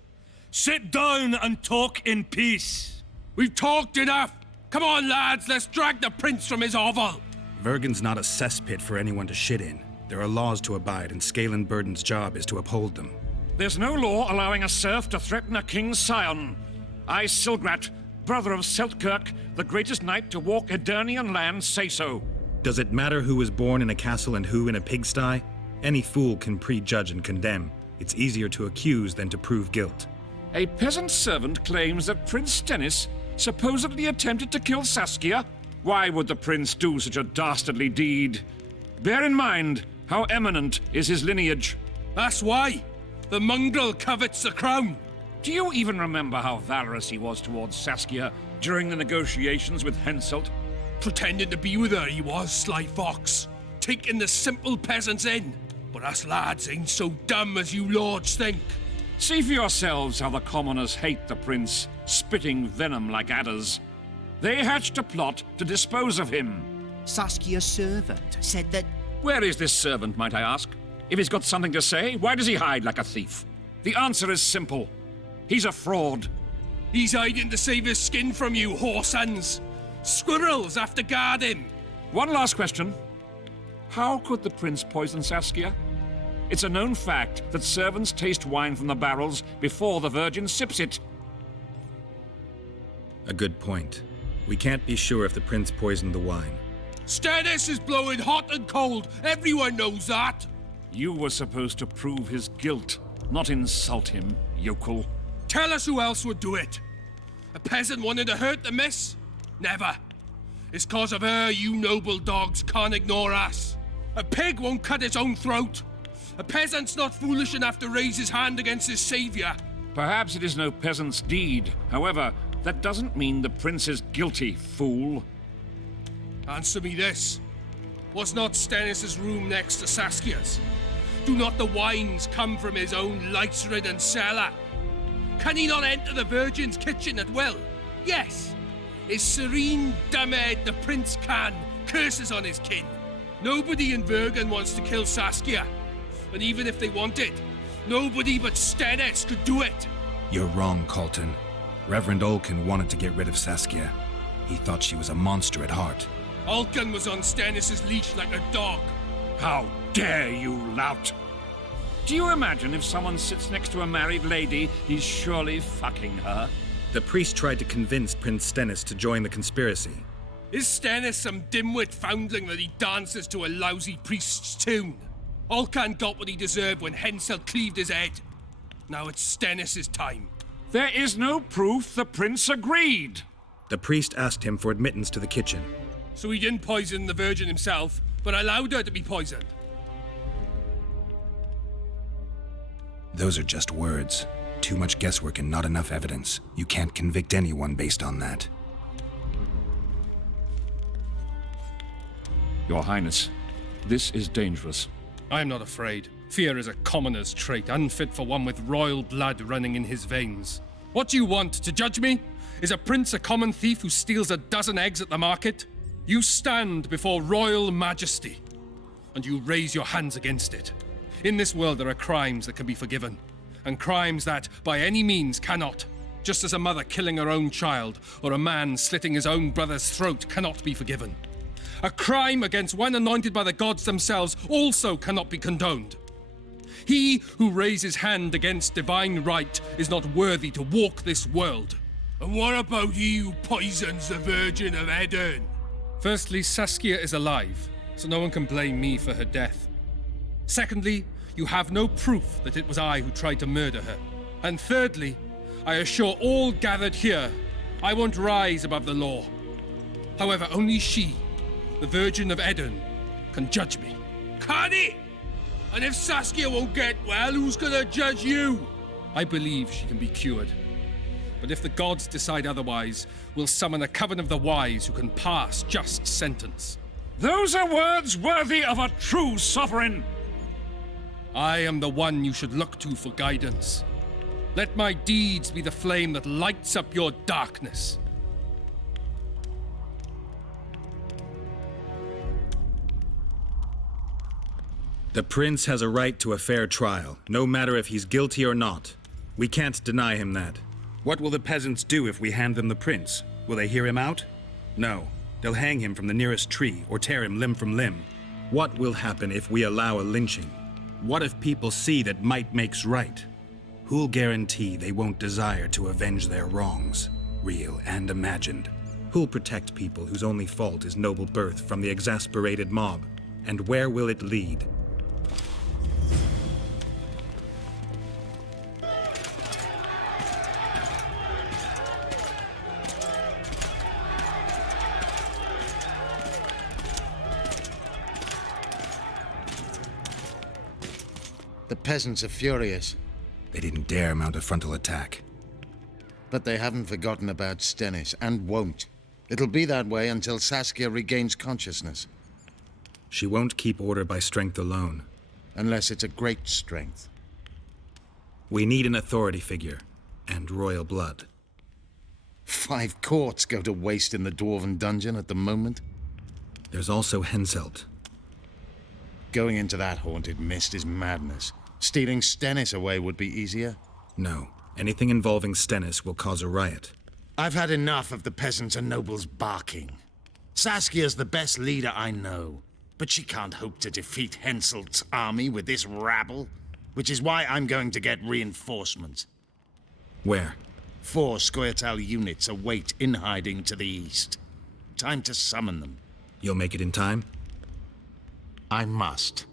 Sit down and talk in peace. We've talked enough. Come on, lads. Let's drag the prince from his hovel. Vergen's not a cesspit for anyone to shit in. There are laws to abide, and Scalen Burden's job is to uphold them. There's no law allowing a serf to threaten a king's scion. I, Silgrat, brother of Seltkirk, the greatest knight to walk Edirnian land, say so. Does it matter who was born in a castle and who in a pigsty? Any fool can prejudge and condemn. It's easier to accuse than to prove guilt. A peasant servant claims that Prince Stennis supposedly attempted to kill Saskia. Why would the prince do such a dastardly deed? Bear in mind how eminent is his lineage. That's why. The mongrel covets the crown. Do you even remember how valorous he was towards Saskia during the negotiations with Henselt? Pretending to be with her, he was, sly fox. Taking the simple peasants in. But us lads ain't so dumb as you lords think. See for yourselves how the commoners hate the prince, spitting venom like adders. They hatched a plot to dispose of him. Saskia's servant said that... Where is this servant, might I ask? If he's got something to say, why does he hide like a thief? The answer is simple. He's a fraud. He's hiding to save his skin from you, whoresons. Squirrels have to guard him. One last question. How could the prince poison Saskia? It's a known fact that servants taste wine from the barrels before the Virgin sips it. A good point. We can't be sure if the prince poisoned the wine. Stannis is blowing hot and cold. Everyone knows that. You were supposed to prove his guilt, not insult him, yokel. Tell us who else would do it. A peasant wanted to hurt the miss? Never. It's cause of her you noble dogs can't ignore us. A pig won't cut its own throat. A peasant's not foolish enough to raise his hand against his savior. Perhaps it is no peasant's deed. However, that doesn't mean the prince is guilty, fool. Answer me this. Was not Stannis' room next to Saskia's? Do not the wines come from his own lice-ridden cellar? Can he not enter the Virgin's kitchen at will? Yes. His serene dumbhead, the prince can, curses on his kin. Nobody in Vergen wants to kill Saskia. And even if they wanted, nobody but Stannis could do it. You're wrong, Colton. Reverend Olkin wanted to get rid of Saskia. He thought she was a monster at heart. Olkin was on Stannis' leash like a dog. How dare you, lout! Do you imagine if someone sits next to a married lady, he's surely fucking her? The priest tried to convince Prince Stennis to join the conspiracy. Is Stannis some dimwit foundling that he dances to a lousy priest's tune? Olcan got what he deserved when Hensel cleaved his head. Now it's Stannis' time. There is no proof the prince agreed. The priest asked him for admittance to the kitchen. So he didn't poison the Virgin himself, but allowed her to be poisoned. Those are just words. Too much guesswork and not enough evidence. You can't convict anyone based on that. Your Highness, this is dangerous. I am not afraid. Fear is a commoner's trait, unfit for one with royal blood running in his veins. What do you want, to judge me? Is a prince a common thief who steals a dozen eggs at the market? You stand before royal majesty, and you raise your hands against it. In this world there are crimes that can be forgiven, and crimes that, by any means, cannot. Just as a mother killing her own child, or a man slitting his own brother's throat cannot be forgiven. A crime against one anointed by the gods themselves also cannot be condoned. He who raises hand against divine right is not worthy to walk this world. And what about he who poisons the Virgin of Aedirn? Firstly, Saskia is alive, so no one can blame me for her death. Secondly, you have no proof that it was I who tried to murder her. And thirdly, I assure all gathered here, I won't rise above the law. However, only she, the Virgin of Aedirn, can judge me. Can he? And if Saskia won't get well, who's gonna judge you? I believe she can be cured. But if the gods decide otherwise, we'll summon a coven of the wise who can pass just sentence. Those are words worthy of a true sovereign. I am the one you should look to for guidance. Let my deeds be the flame that lights up your darkness. The prince has a right to a fair trial, no matter if he's guilty or not. We can't deny him that. What will the peasants do if we hand them the prince? Will they hear him out? No. They'll hang him from the nearest tree or tear him limb from limb. What will happen if we allow a lynching? What if people see that might makes right? Who'll guarantee they won't desire to avenge their wrongs, real and imagined? Who'll protect people whose only fault is noble birth from the exasperated mob? And where will it lead? The peasants are furious. They didn't dare mount a frontal attack. But they haven't forgotten about Stennis, and won't. It'll be that way until Saskia regains consciousness. She won't keep order by strength alone. Unless it's a great strength. We need an authority figure, and royal blood. 5 courts go to waste in the Dwarven dungeon at the moment. There's also Henselt. Going into that haunted mist is madness. Stealing Stennis away would be easier. No. Anything involving Stennis will cause a riot. I've had enough of the peasants and nobles barking. Saskia's the best leader I know, but she can't hope to defeat Henselt's army with this rabble, which is why I'm going to get reinforcements. Where? 4 Scoia'tael units await in hiding to the east. Time to summon them. You'll make it in time? I must.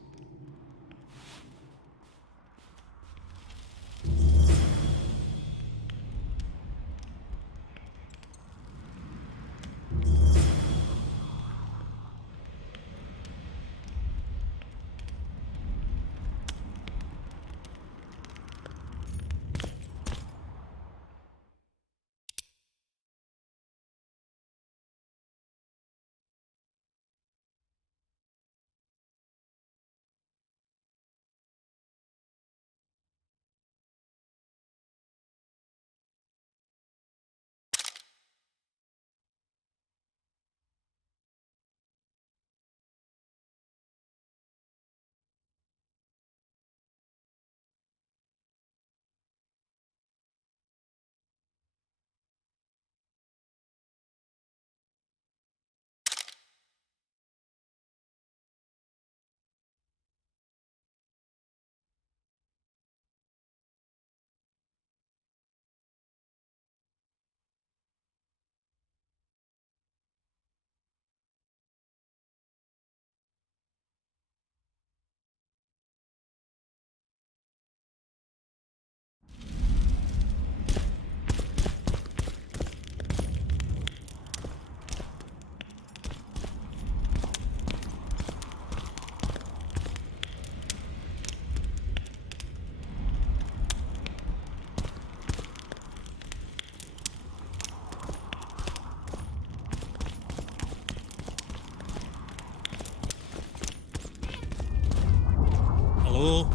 Hello?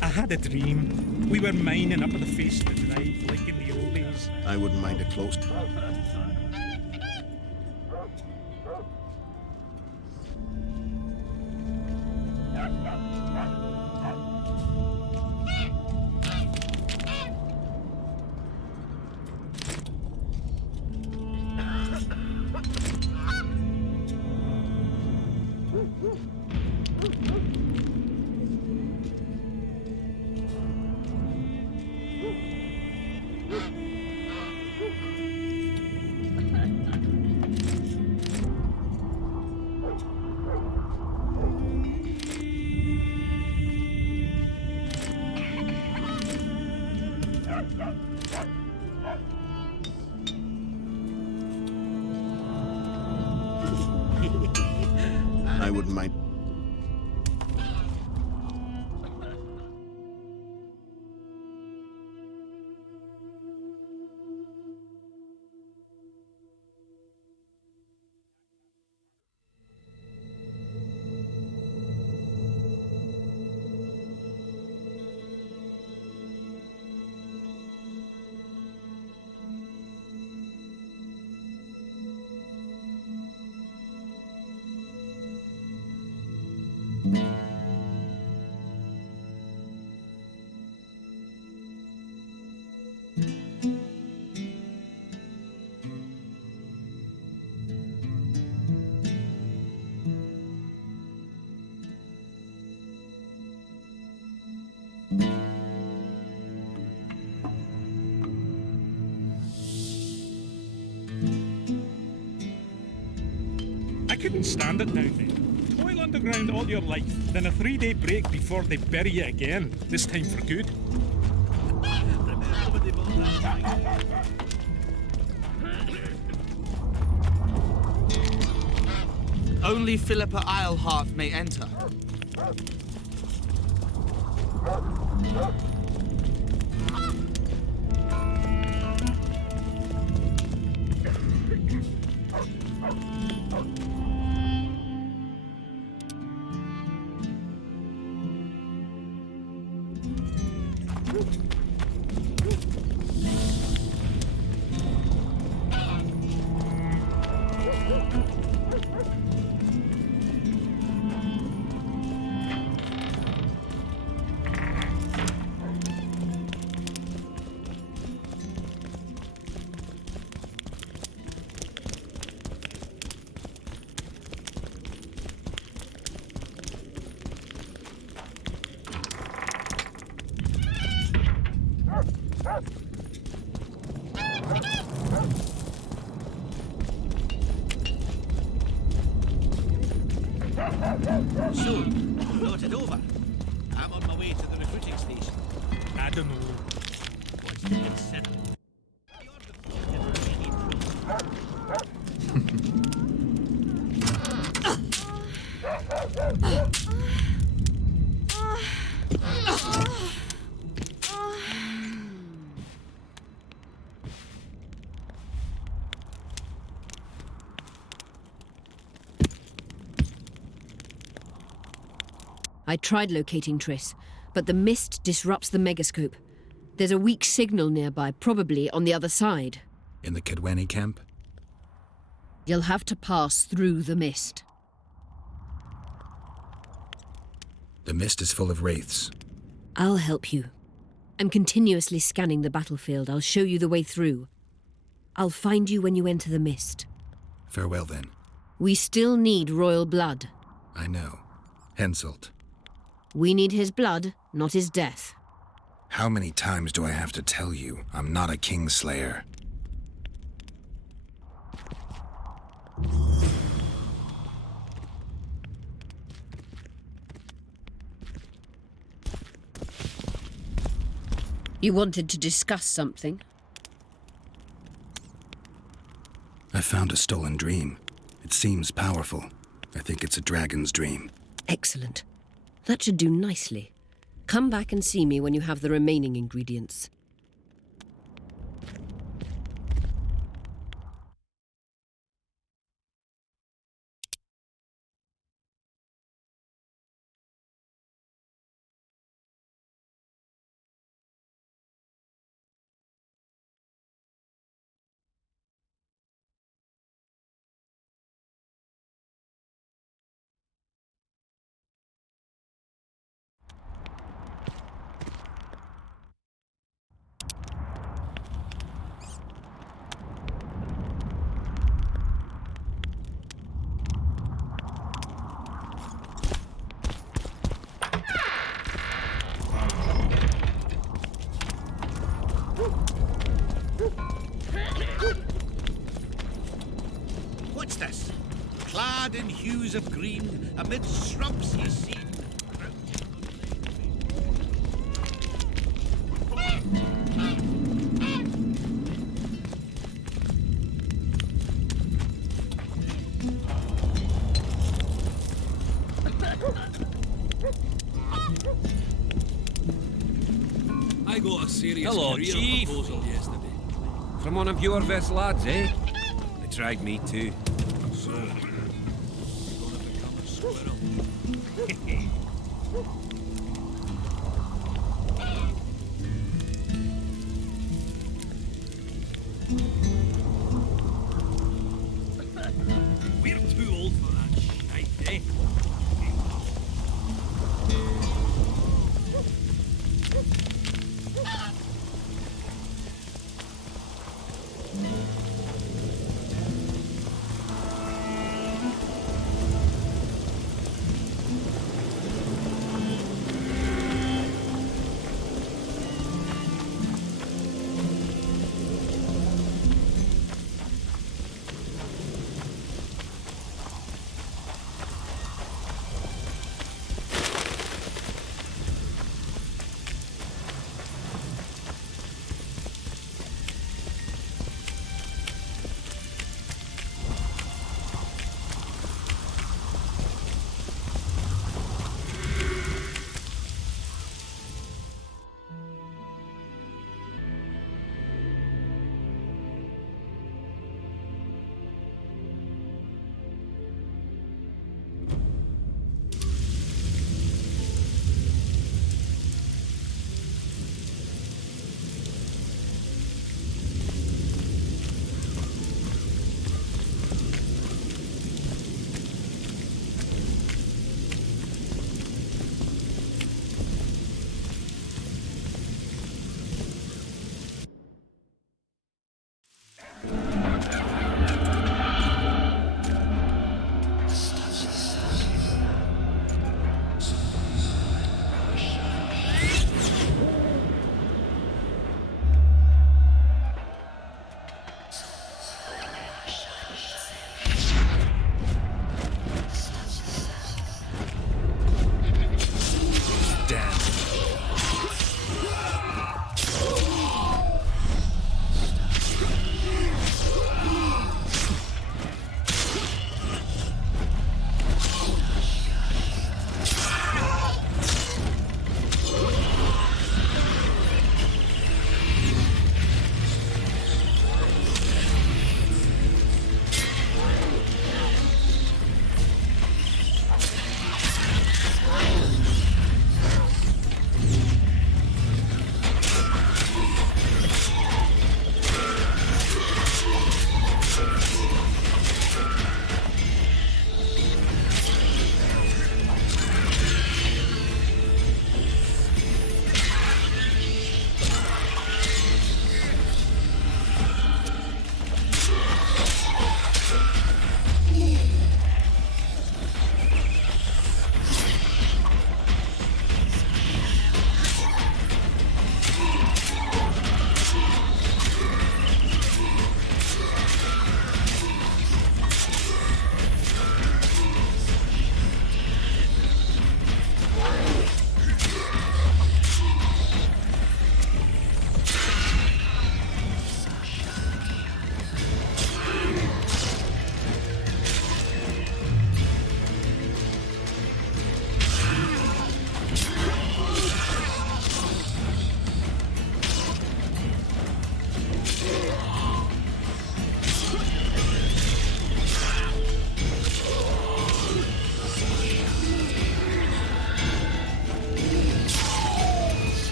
I had a dream. We were mining up at the face of the drive, like in the old days. I wouldn't mind a close. I wouldn't mind. I couldn't stand it down there. Toil underground all your life, then a 3-day break before they bury you again, this time for good. Only Philippa Eilhart may enter. So, thought it over. I'm on my way to the recruiting station. I don't know. What's the incentive? I tried locating Triss, but the mist disrupts the megascope. There's a weak signal nearby, probably on the other side. In the Kedweni camp? You'll have to pass through the mist. The mist is full of wraiths. I'll help you. I'm continuously scanning the battlefield. I'll show you the way through. I'll find you when you enter the mist. Farewell, then. We still need royal blood. I know. Henselt. We need his blood, not his death. How many times do I have to tell you I'm not a Kingslayer? You wanted to discuss something? I found a stolen dream. It seems powerful. I think it's a dragon's dream. Excellent. That should do nicely. Come back and see me when you have the remaining ingredients. What's this? Clad in hues of green, amid shrubs he's seen. I got a serious Hello, career Chief. proposal yesterday. From one of your best lads, eh? They tried me too. So, you're gonna become a squirrel. We're too old for that shite, eh?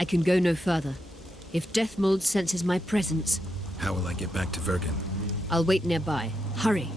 I can go no further. If Deathmold senses my presence, How will I get back to Vergen? I'll wait nearby. Hurry.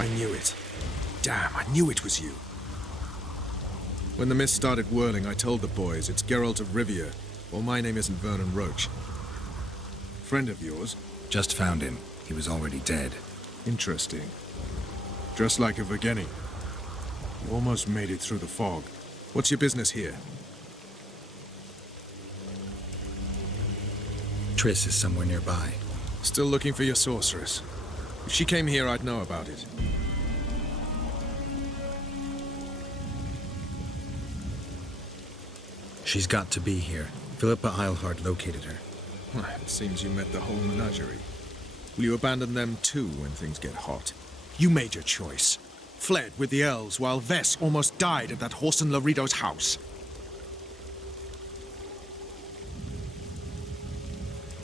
I knew it. Damn, I knew it was you. When the mist started whirling, I told the boys it's Geralt of Rivia. Well, my name isn't Vernon Roach. Friend of yours? Just found him. He was already dead. Interesting. Dressed like a Vergenni. You almost made it through the fog. What's your business here? Triss is somewhere nearby. Still looking for your sorceress. If she came here, I'd know about it. She's got to be here. Philippa Eilhart located her. Well, it seems you met the whole menagerie. Will you abandon them too when things get hot? You made your choice. Fled with the elves while Vess almost died at that Horson Lorito's house.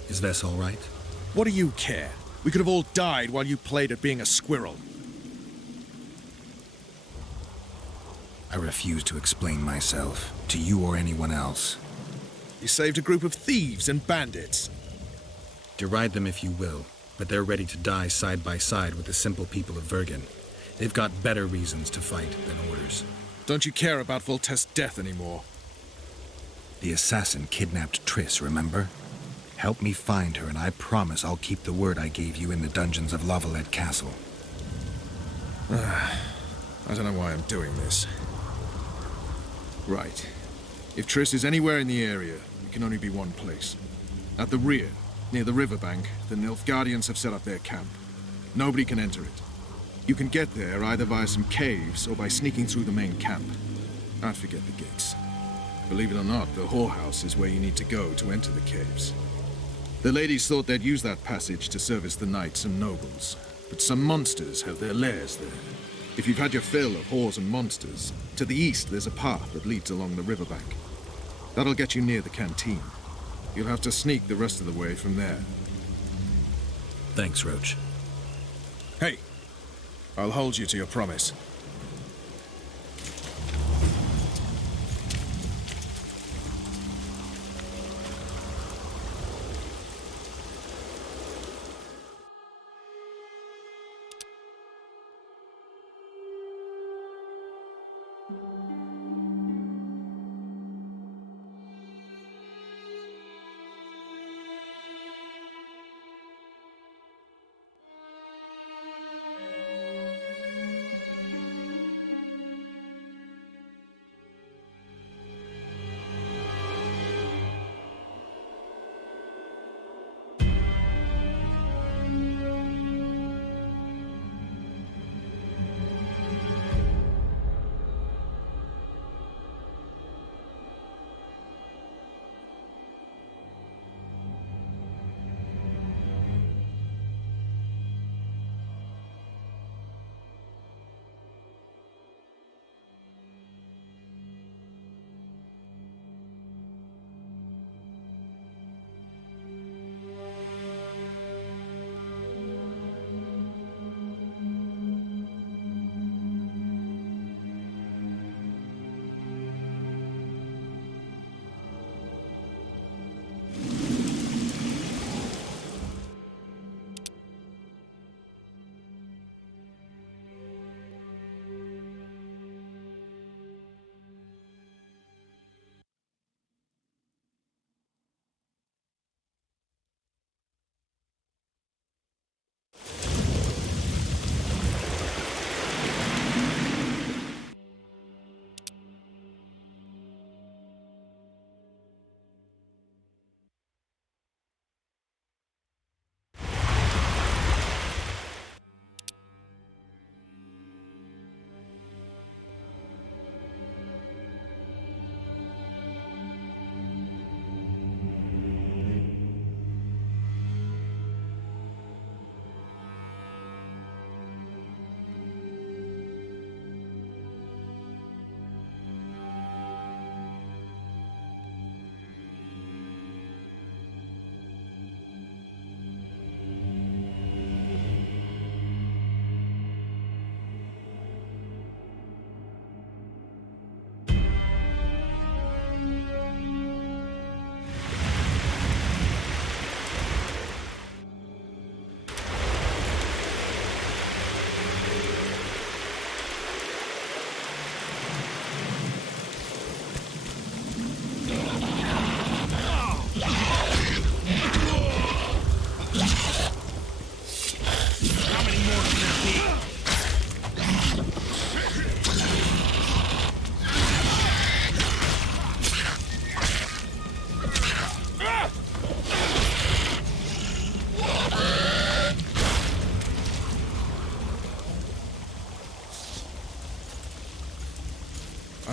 Is Vess all right? What do you care? We could have all died while you played at being a squirrel. I refuse to explain myself, to you or anyone else. You saved a group of thieves and bandits. Deride them if you will, but they're ready to die side by side with the simple people of Vergen. They've got better reasons to fight than orders. Don't you care about Voltest's death anymore? The assassin kidnapped Triss, remember? Help me find her, and I promise I'll keep the word I gave you in the dungeons of Lavalette Castle. I don't know why I'm doing this. Right. If Triss is anywhere in the area, it can only be one place. At the rear, near the riverbank, the Nilfgaardians have set up their camp. Nobody can enter it. You can get there either via some caves or by sneaking through the main camp. I'd forget the gates. Believe it or not, the whorehouse is where you need to go to enter the caves. The ladies thought they'd use that passage to service the knights and nobles, but some monsters have their lairs there. If you've had your fill of whores and monsters, to the east there's a path that leads along the riverbank. That'll get you near the canteen. You'll have to sneak the rest of the way from there. Thanks, Roach. Hey, I'll hold you to your promise.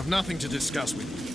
I've nothing to discuss with you.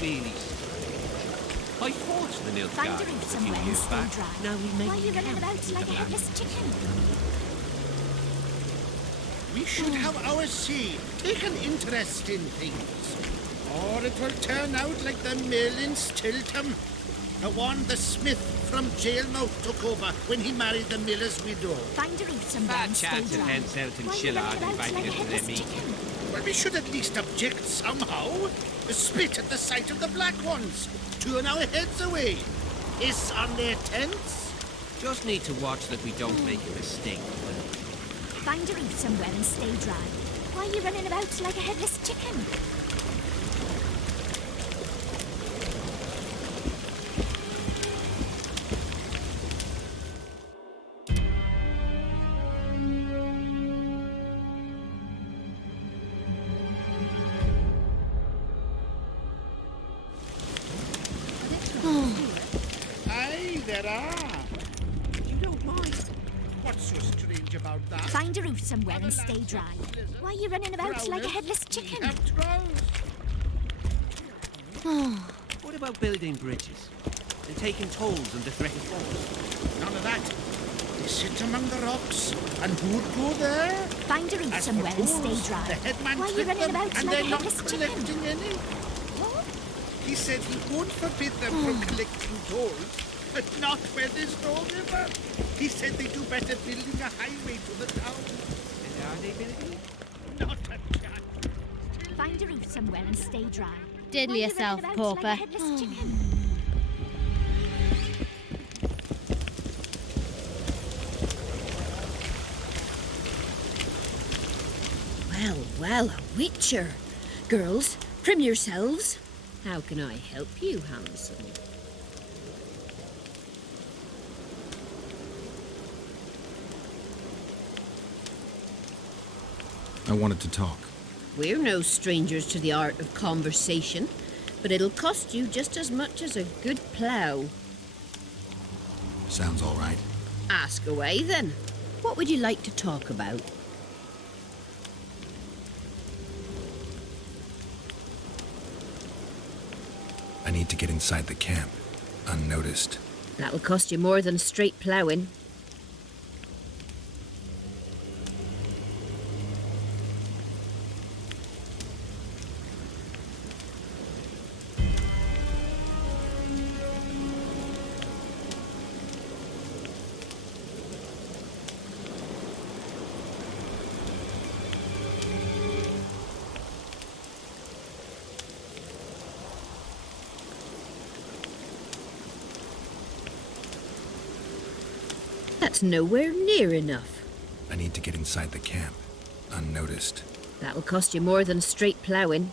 Really I fought the Nilfgaard Find a reef a few somewhere and years stay back. dry. Now we Why are you running about like a headless chicken? We should have our say, take an interest in things. Or it will turn out like the mill in Stilton. The one the smith from Jailmouth took over when he married the miller's widow. Find a route somewhere Bad and stay chance of dry. heads out and Why are you Shillard running about inviting like us a to their headless meeting. chicken? Well, we should at least object somehow. Spit at the sight of the black ones. Turn our heads away. Hiss on their tents. Just need to watch that we don't make a mistake. Find a route somewhere and stay dry. Why are you running about like a headless chicken? Aye, there are. You don't mind. What's so strange about that? Find a route somewhere and stay dry. Why are you running about like a headless chicken? What about building bridges? And taking tolls under threat of force? None of that. They sit among the rocks, and who'd go there? Find a route As for somewhere and stay tolls, dry. The headman Why are you clipped running them, about and like a they're not headless chicken? collecting any. He said he won't forbid them from collecting tolls, but not where there's no river. He said they do better building a highway to the town. And are they building? Not a chance. Find a route somewhere and stay dry. Diddle Why are you yourself, running about pauper. like a headless chicken? Well, well, a witcher. Girls, trim yourselves. How can I help you, handsome? I wanted to talk. We're no strangers to the art of conversation, but it'll cost you just as much as a good plough. Sounds all right. Ask away, then. What would you like to talk about? I need to get inside the camp, unnoticed. That'll cost you more than straight ploughing. That's nowhere near enough. I need to get inside the camp, unnoticed. That'll cost you more than straight ploughing.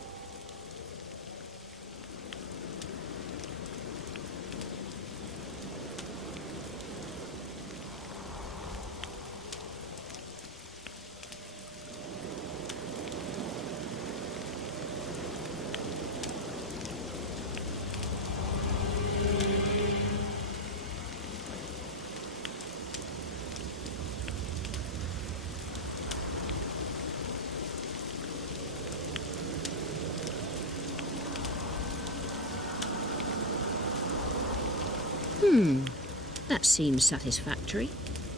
That seems satisfactory.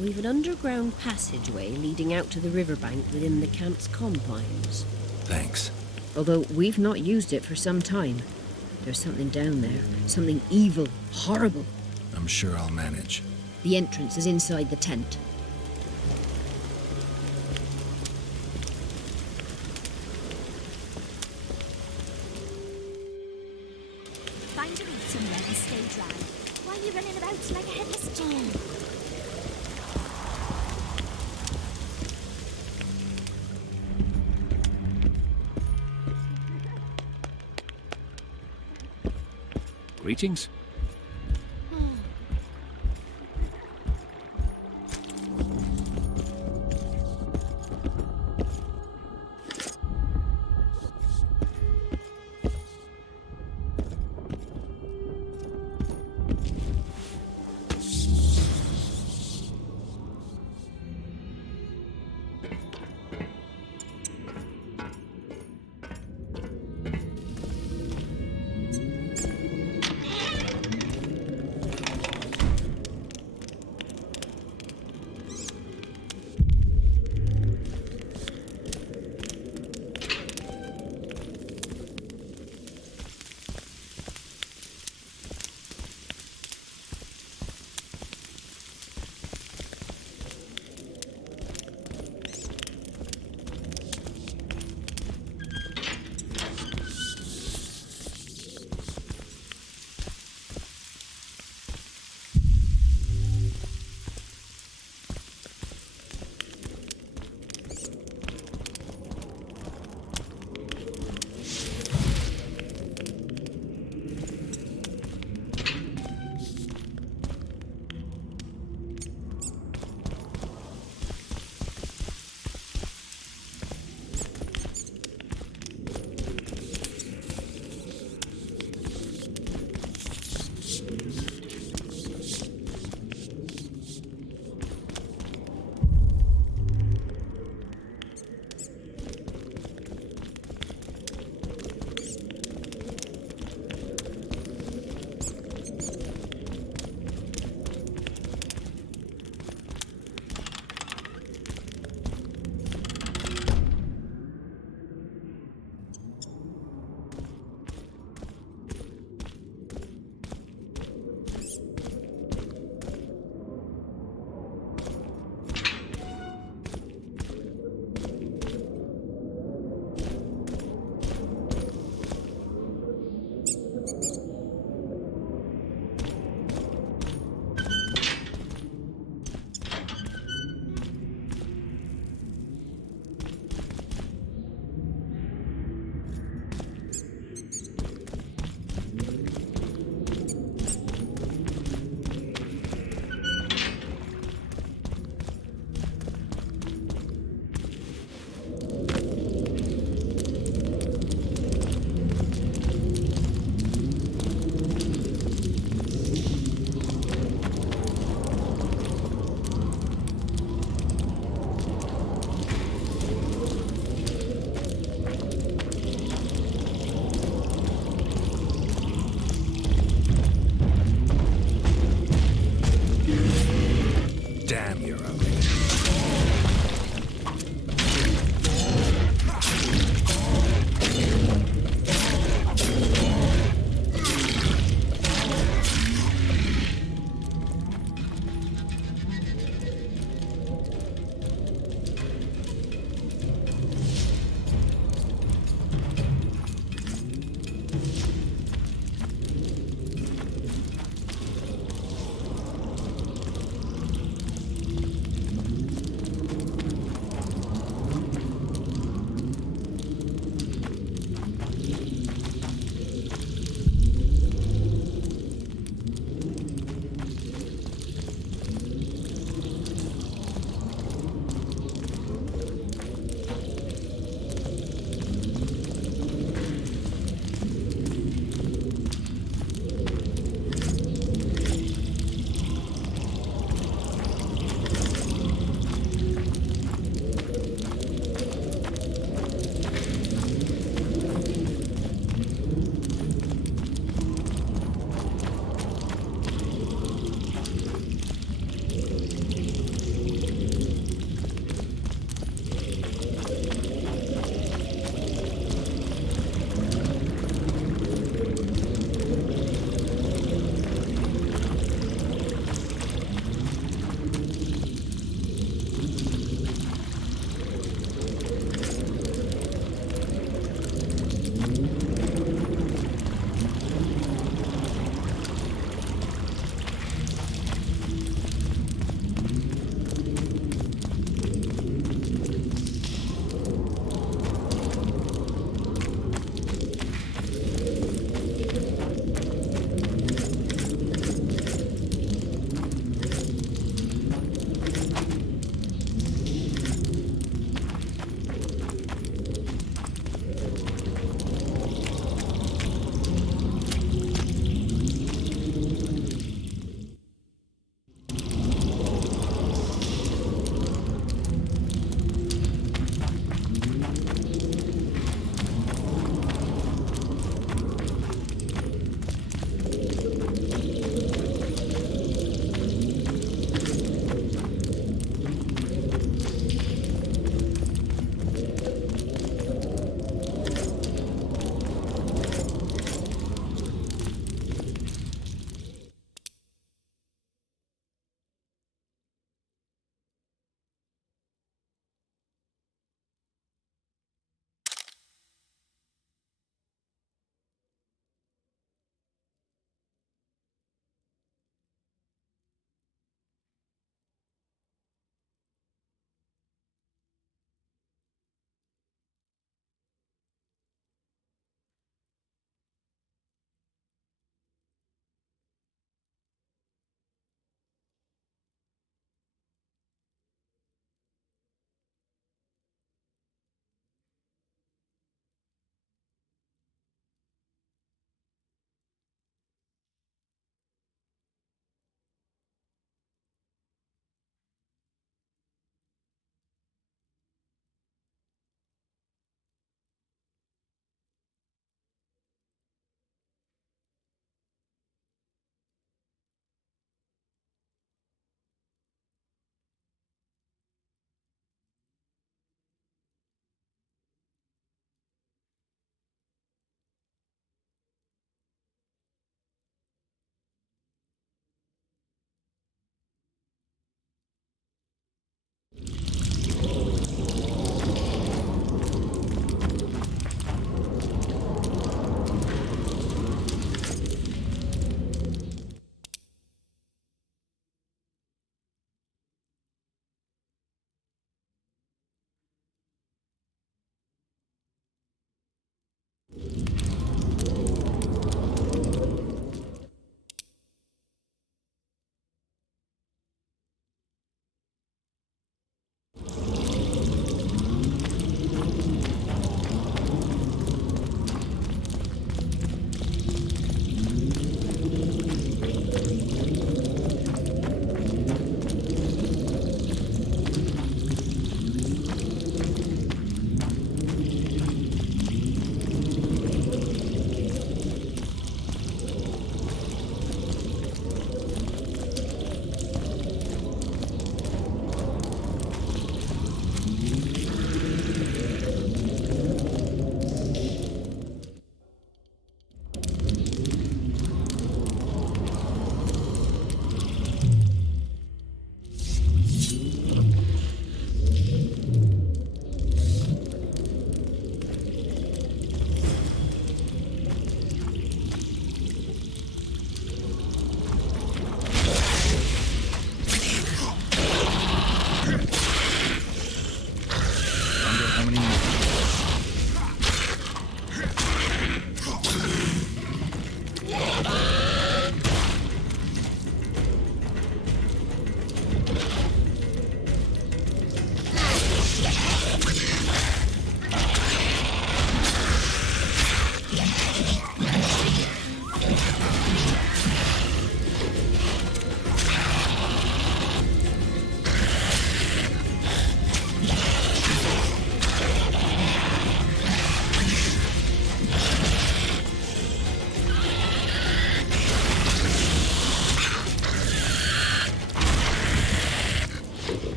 We've an underground passageway leading out to the riverbank within the camp's confines. Thanks. Although we've not used it for some time. There's something down there. Something evil, horrible. I'm sure I'll manage. The entrance is inside the tent. Find a route somewhere and stay dry. Why are you running about like a headless chicken? Greetings.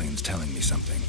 medallion's telling me something.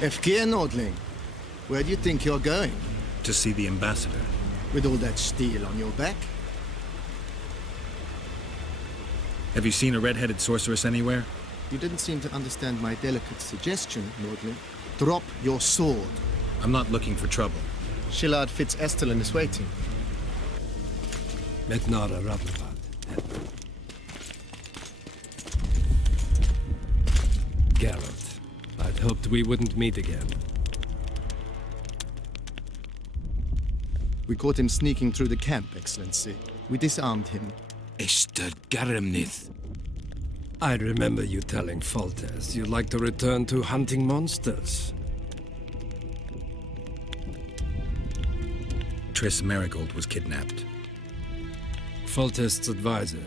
Efkir, Nordling. Where do you think you're going? To see the ambassador. With all that steel on your back? Have you seen a red-headed sorceress anywhere? You didn't seem to understand my delicate suggestion, Nordling. Drop your sword. I'm not looking for trouble. Shillard Fitz-Estelin is waiting. Mednara Ravenvad. Geralt. I'd hoped we wouldn't meet again. We caught him sneaking through the camp, Excellency. We disarmed him. Esther Garamnith. I remember you telling Foltest you'd like to return to hunting monsters. Triss Merigold was kidnapped. Foltest's advisor.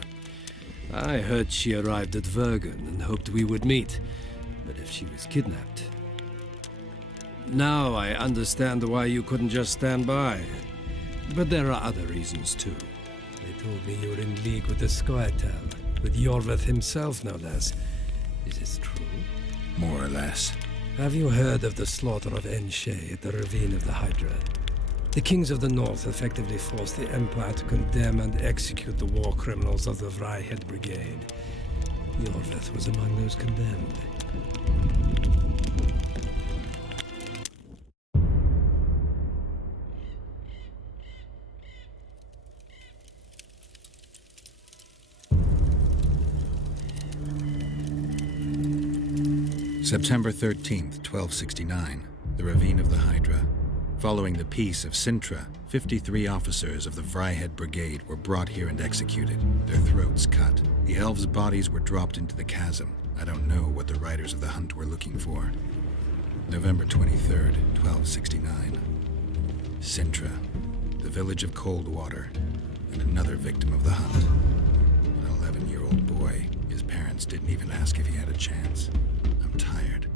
I heard she arrived at Vergen and hoped we would meet. But if she was kidnapped... Now I understand why you couldn't just stand by. But there are other reasons too. They told me you were in league with the Scoia'tael, with Iorveth himself no less. Is this true? More or less. Have you heard of the slaughter of Enshe at the Ravine of the Hydra? The kings of the North effectively forced the Empire to condemn and execute the war criminals of the Vryhed Brigade. Iorveth was among those condemned. September 13th, 1269, the Ravine of the Hydra. Following the Peace of Cintra, 53 officers of the Vryhed Brigade were brought here and executed, their throats cut. The elves' bodies were dropped into the chasm. I don't know what the riders of the hunt were looking for. November 23rd, 1269. Cintra, the village of Coldwater, and another victim of the hunt. An 11-year-old boy. His parents didn't even ask if he had a chance. I'm tired.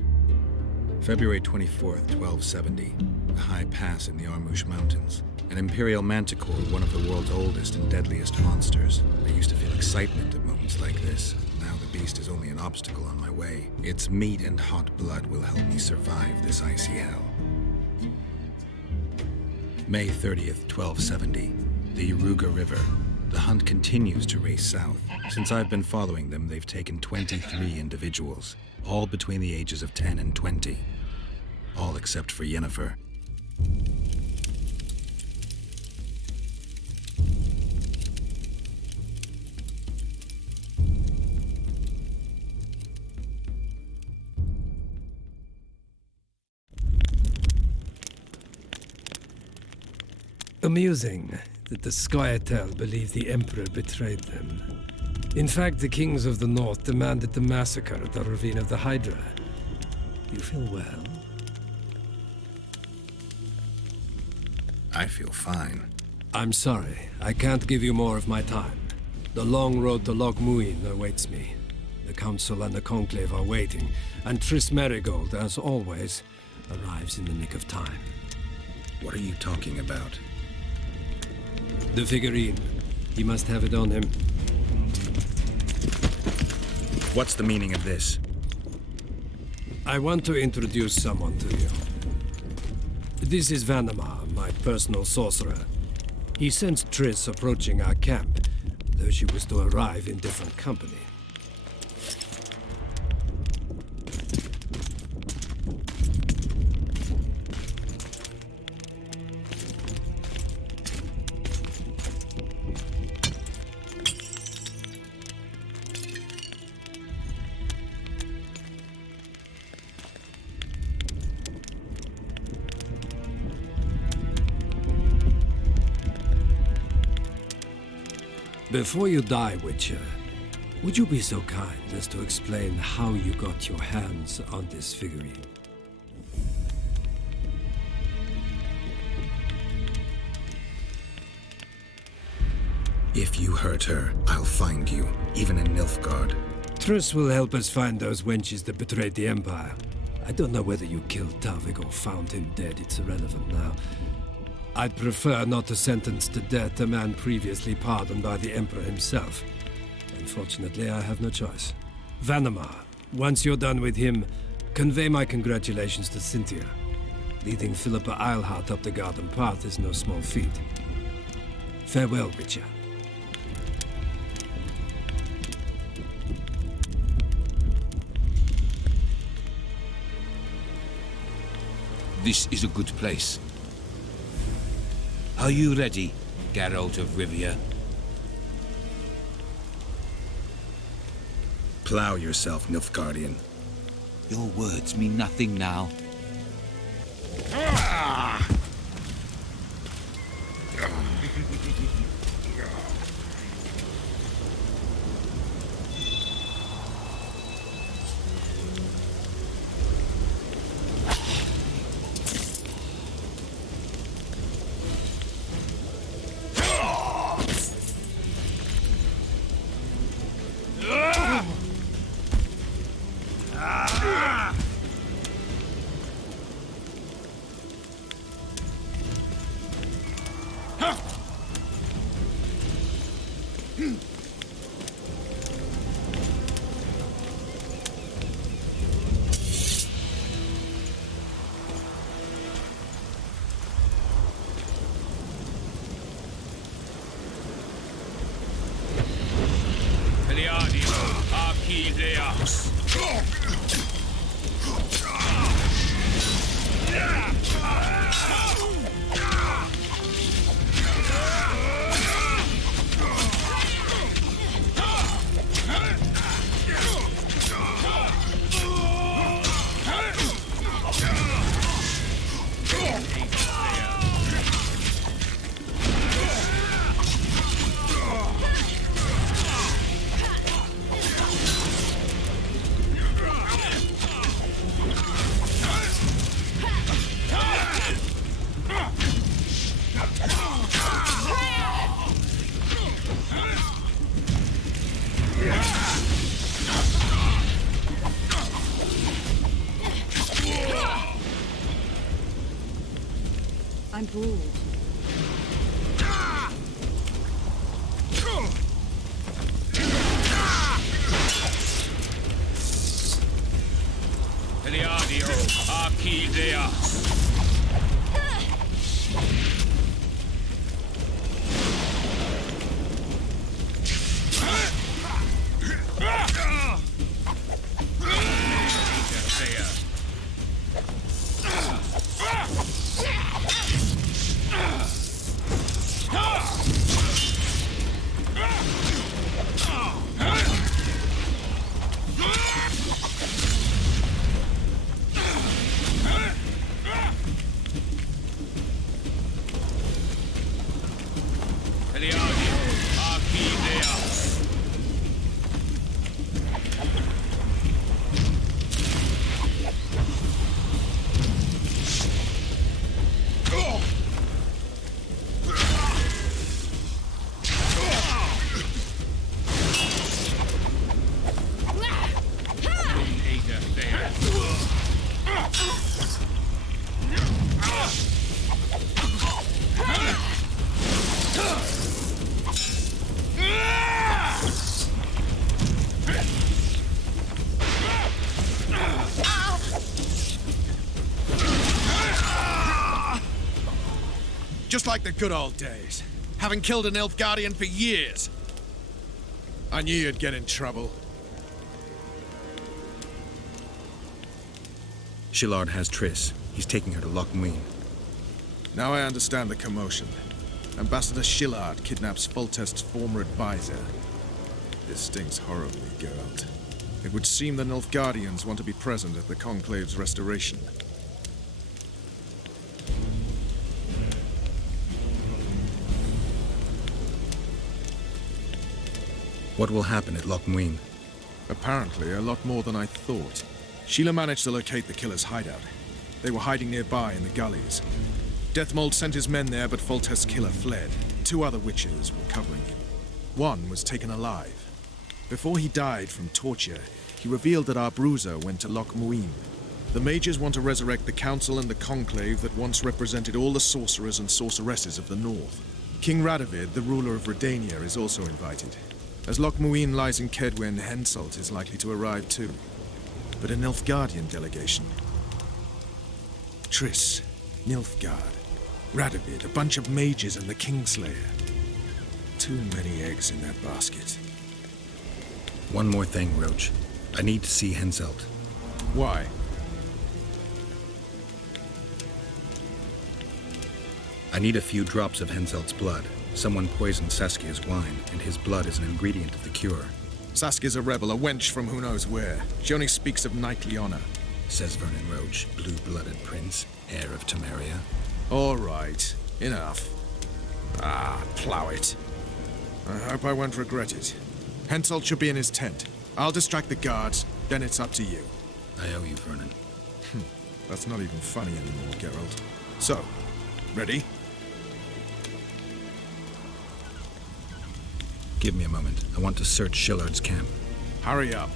February 24th, 1270. A high pass in the Armouche Mountains. An Imperial Manticore, one of the world's oldest and deadliest monsters. I used to feel excitement at moments like this. Now the beast is only an obstacle on my way. Its meat and hot blood will help me survive this icy hell. May 30th, 1270. The Yaruga River. The hunt continues to race south. Since I've been following them, they've taken 23 individuals, all between the ages of 10 and 20. All except for Yennefer. Amusing that the Scoia'tael believe the Emperor betrayed them. In fact, the kings of the North demanded the massacre at the Ravine of the Hydra. You feel well? I feel fine. I'm sorry. I can't give you more of my time. The long road to Loch Muin awaits me. The Council and the Conclave are waiting, and Triss Merigold, as always, arrives in the nick of time. What are you talking about? The figurine. He must have it on him. What's the meaning of this? I want to introduce someone to you. This is Vanamar, my personal sorcerer. He sensed Triss approaching our camp, though she was to arrive in different company. Before you die, Witcher, would you be so kind as to explain how you got your hands on this figurine? If you hurt her, I'll find you, even in Nilfgaard. Triss will help us find those wenches that betrayed the Empire. I don't know whether you killed Tavik or found him dead. It's irrelevant now. I'd prefer not to sentence to death a man previously pardoned by the Emperor himself. Unfortunately, I have no choice. Vanamar, once you're done with him, convey my congratulations to Cynthia. Leading Philippa Eilhart up the garden path is no small feat. Farewell, Witcher. This is a good place. Are you ready, Geralt of Rivia? Plow yourself, Nilfgaardian. Your words mean nothing now. I'm bored. Eliadio, Archidea. Just like the good old days. Having killed an Elf Guardian for years. I knew you'd get in trouble. Shillard has Triss. He's taking her to Loch Muin. Now I understand the commotion. Ambassador Shillard kidnaps Foltest's former advisor. This stinks horribly, Geralt. It would seem the Nilfgaardians want to be present at the Conclave's restoration. What will happen at Loch Muin? Apparently, a lot more than I thought. Sheila managed to locate the killer's hideout. They were hiding nearby in the gullies. Deathmold sent his men there, but Foltest's killer fled. 2 other witches were covering him. One was taken alive. Before he died from torture, he revealed that our bruiser went to Loch Muin. The mages want to resurrect the council and the conclave that once represented all the sorcerers and sorceresses of the north. King Radovid, the ruler of Redania, is also invited. As Loch Muin lies in Kedwen, Henselt is likely to arrive too. But a Nilfgaardian delegation. Triss, Nilfgaard, Radovid, a bunch of mages and the Kingslayer. Too many eggs in that basket. One more thing, Roach. I need to see Henselt. Why? I need a few drops of Henselt's blood. Someone poisoned Saskia's wine, and his blood is an ingredient of the cure. Saskia's a rebel, a wench from who knows where. She only speaks of knightly honor. Says Vernon Roach, blue-blooded prince, heir of Temeria. All right, enough. Ah, plow it. I hope I won't regret it. Henselt should be in his tent. I'll distract the guards, then it's up to you. I owe you, Vernon. That's not even funny anymore, Geralt. So, ready? Give me a moment. I want to search Shillard's camp. Hurry up.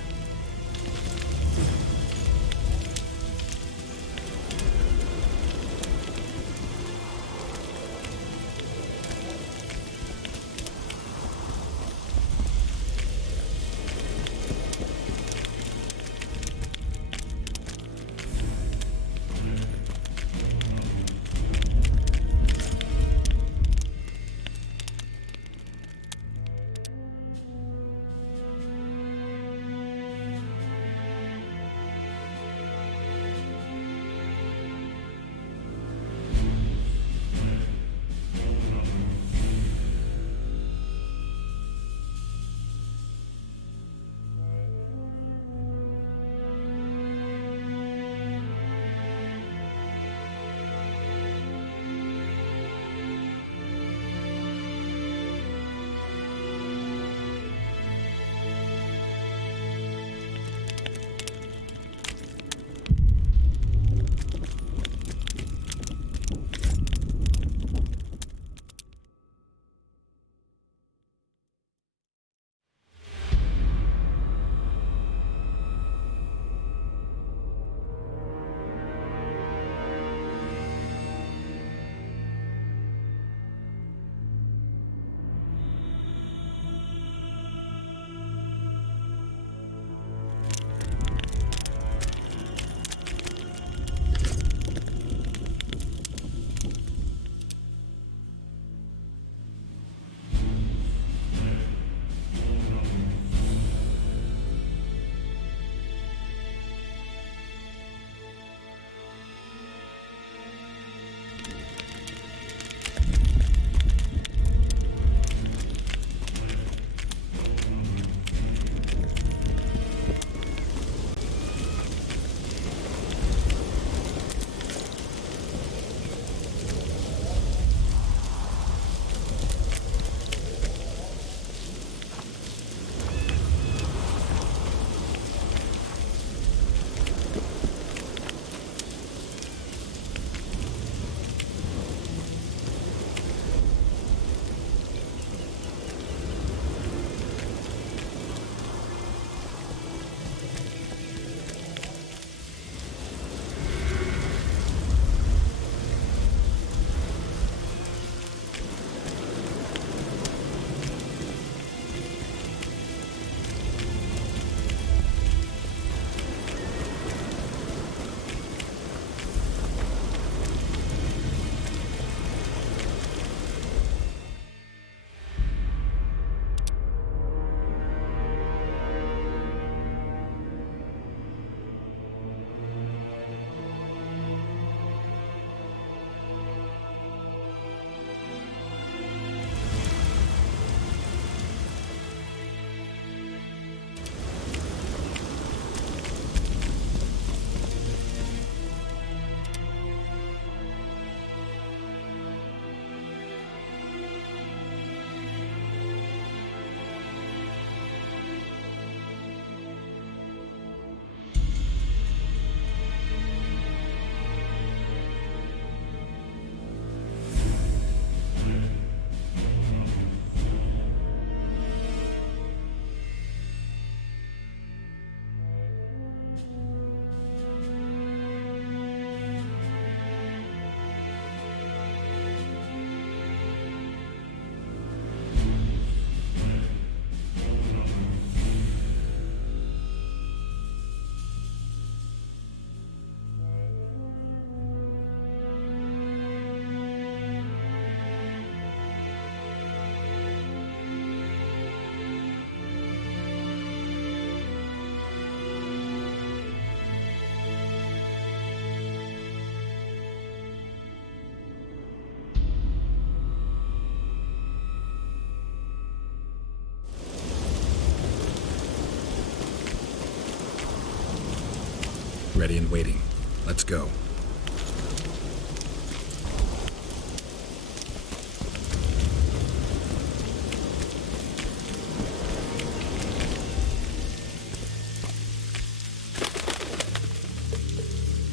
Ready and waiting. Let's go.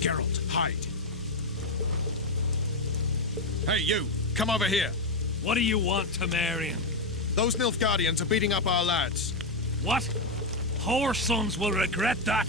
Geralt, hide. Hey, you! Come over here! What do you want, Temerian? Those Nilfgaardians are beating up our lads. What? Our sons will regret that.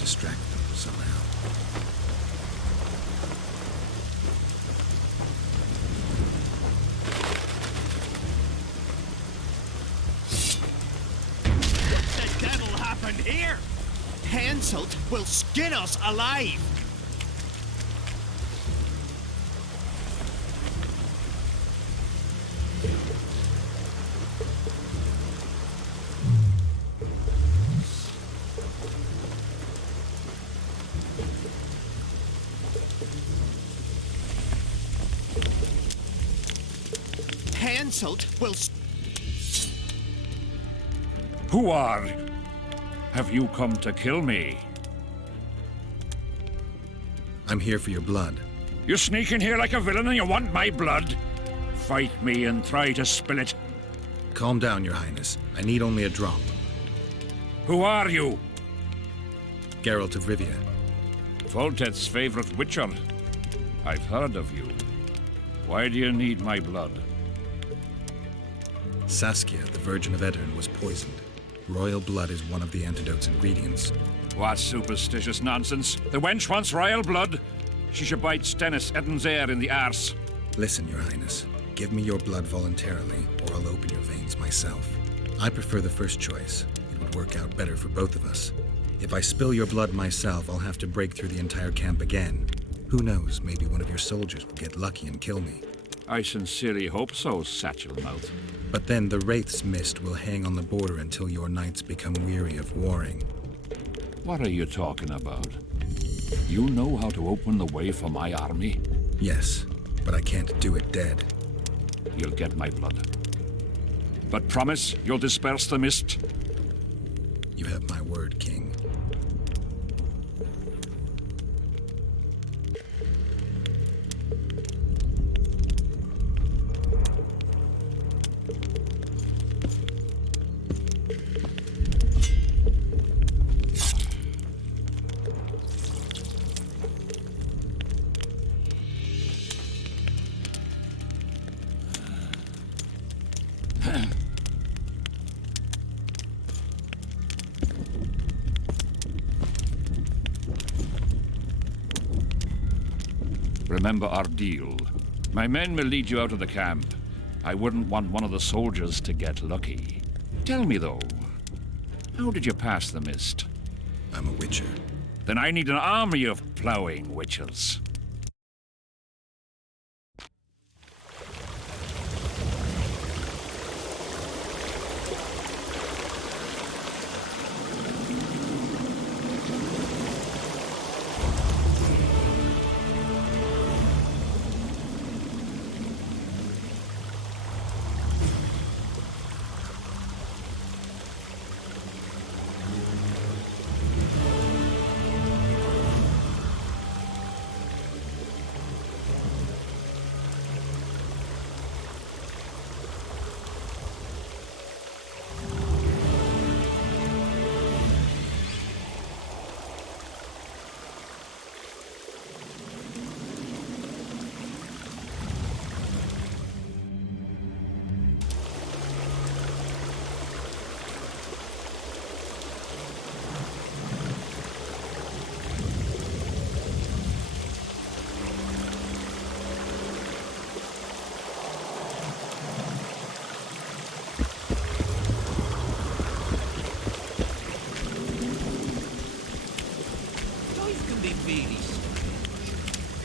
Distract them somehow. What the devil happened here? Henselt will skin us alive! Henselt will... Who are you? Have you come to kill me? I'm here for your blood. You sneak in here like a villain and you want my blood? Fight me and try to spill it. Calm down, Your Highness. I need only a drop. Who are you? Geralt of Rivia. Volteth's favorite witcher. I've heard of you. Why do you need my blood? Saskia, the Virgin of Aedirn, was poisoned. Royal blood is one of the antidote's ingredients. What superstitious nonsense. The wench wants royal blood. She should bite Stennis Eddon's heir in the arse. Listen, Your Highness. Give me your blood voluntarily, or I'll open your veins myself. I prefer the first choice. It would work out better for both of us. If I spill your blood myself, I'll have to break through the entire camp again. Who knows, maybe one of your soldiers will get lucky and kill me. I sincerely hope so, Satchelmouth. But then the Wraith's mist will hang on the border until your knights become weary of warring. What are you talking about? You know how to open the way for my army? Yes, but I can't do it dead. You'll get my blood. But promise you'll disperse the mist? You have my word, King. Remember our deal. My men will lead you out of the camp. I wouldn't want one of the soldiers to get lucky. Tell me, though, how did you pass the mist? I'm a witcher. Then I need an army of plowing witchers.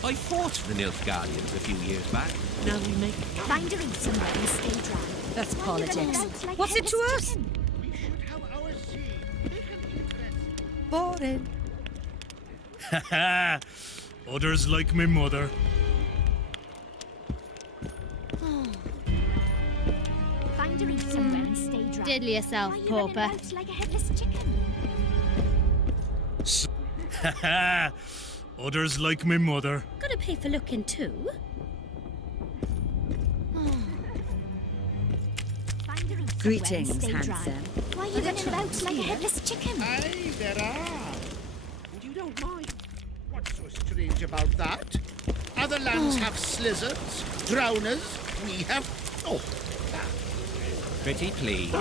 I fought the Nilfgaardians a few years back. Now we make it. Find a read somewhere and stay dry. That's Why are you running politics. about like What's a it to headless us? chicken? Boring. Haha! Others like my mother. Find a read somewhere and stay dry. Diddle yourself, Why are you running pauper. about like a headless chicken? Haha! Others like my mother. Gotta pay for looking too. Find a read somewhere Greetings, and stay dry. handsome. Why are you running about like a headless chicken? Aye, there are. And you don't mind. What's so strange about that? Other lands have slizzards, drowners. We have... Oh, Pretty please.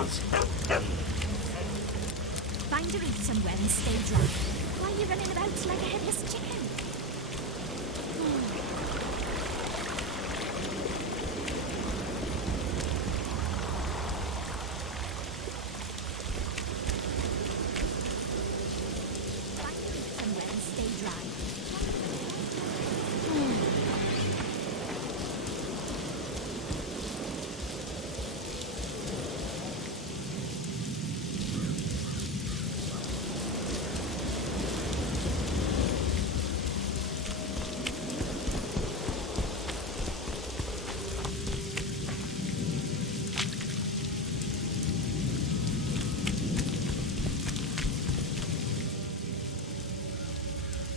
Find a read somewhere and stay dry. Why are you running about like a headless chicken? Find a read somewhere and stay dry.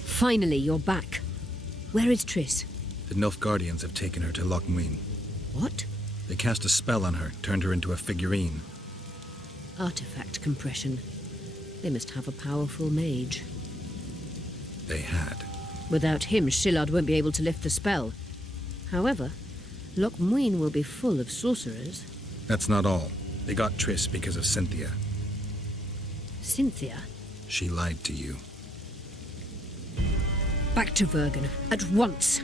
Finally, you're back. Where is Triss? The Nilfgaardians have taken her to Lochmuin. What? They cast a spell on her, turned her into a figurine. Artifact compression. They must have a powerful mage. They had. Without him, Shillard won't be able to lift the spell. However, Lochmuin will be full of sorcerers. That's not all. They got Triss because of Cynthia. Cynthia? She lied to you. Back to Vergen, at once!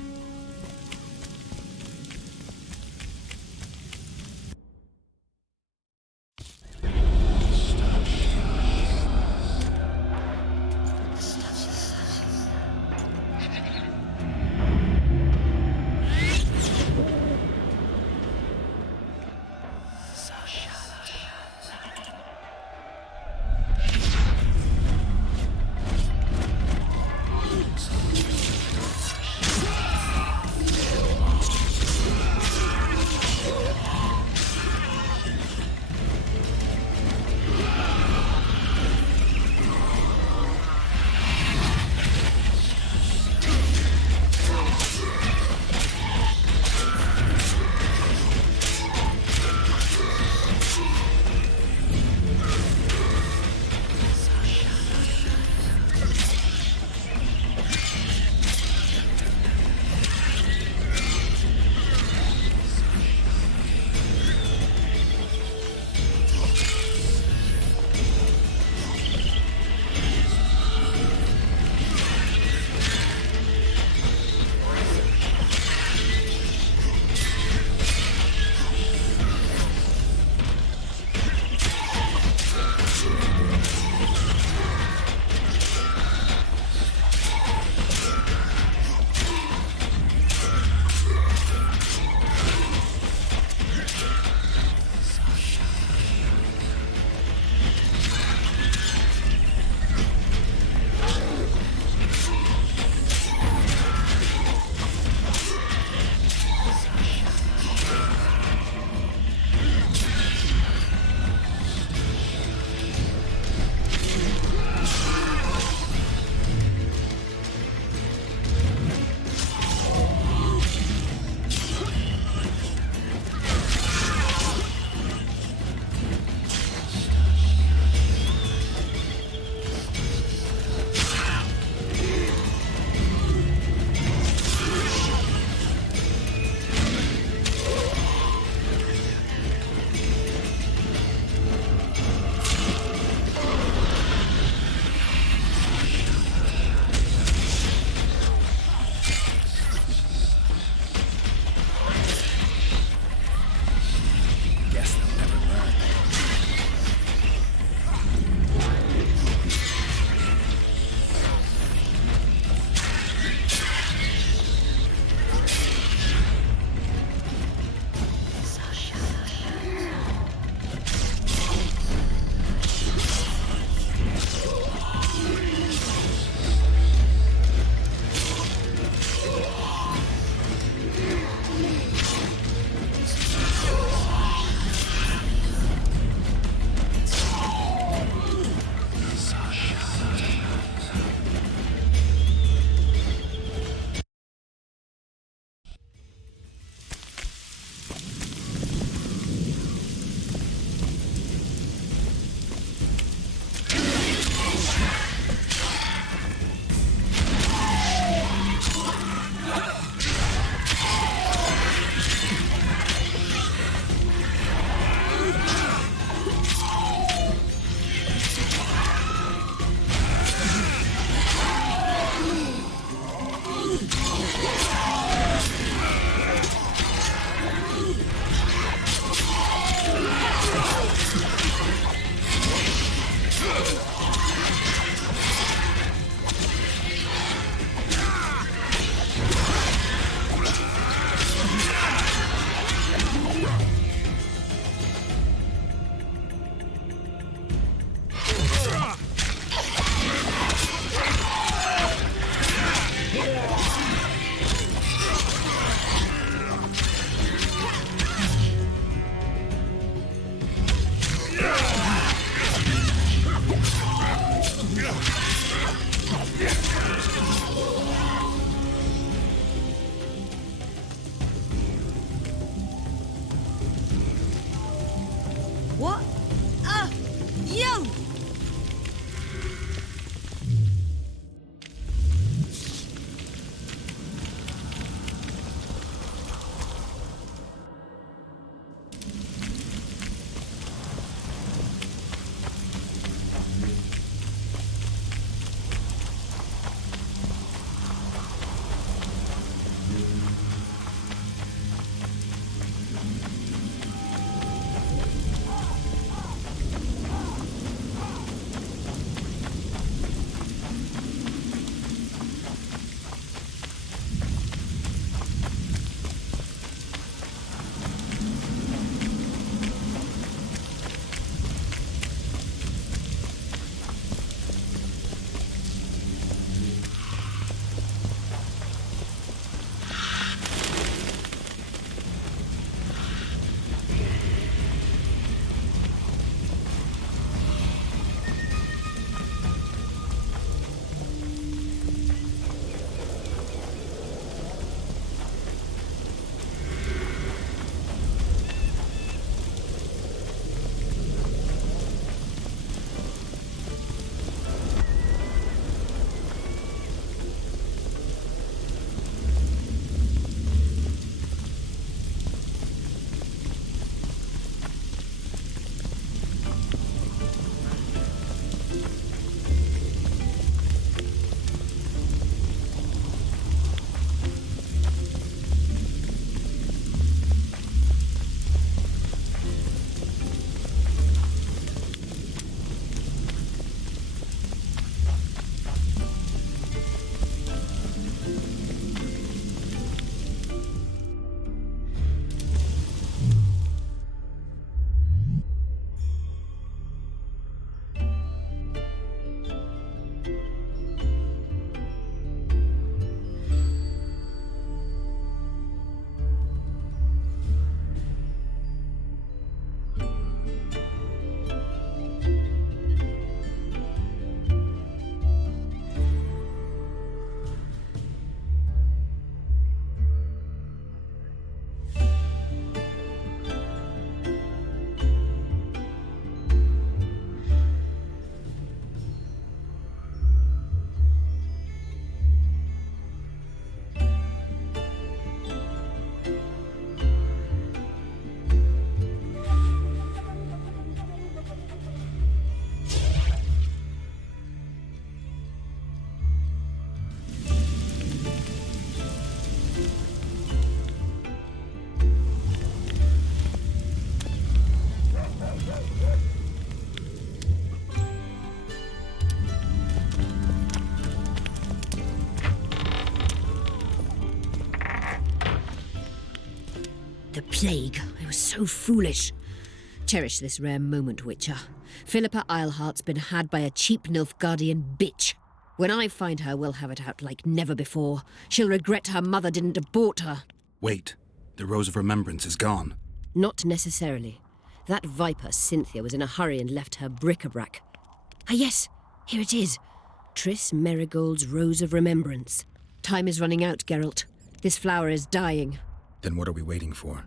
The plague. I was so foolish. Cherish this rare moment, Witcher. Philippa Eilhart's been had by a cheap Nilfgaardian bitch. When I find her, we'll have it out like never before. She'll regret her mother didn't abort her. Wait. The Rose of Remembrance is gone. Not necessarily. That viper, Cynthia, was in a hurry and left her bric-a-brac. Ah yes, here it is. Triss Merigold's Rose of Remembrance. Time is running out, Geralt. This flower is dying. Then what are we waiting for?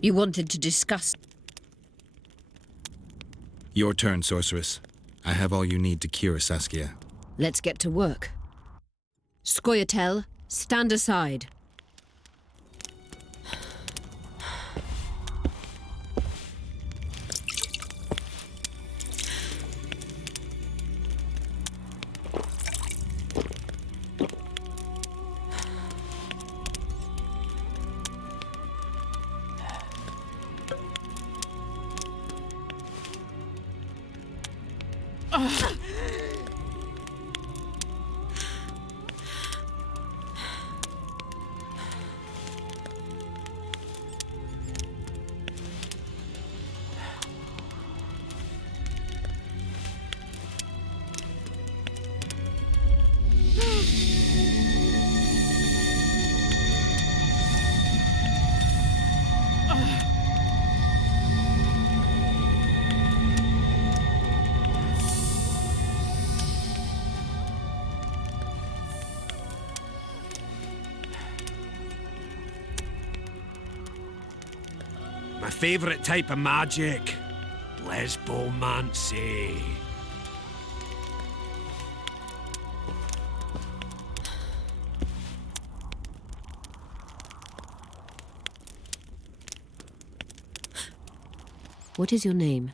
You wanted to discuss... Your turn, sorceress. I have all you need to cure Saskia. Let's get to work. Scoia'tael, stand aside. My favourite type of magic. Lesbomancy. What is your name?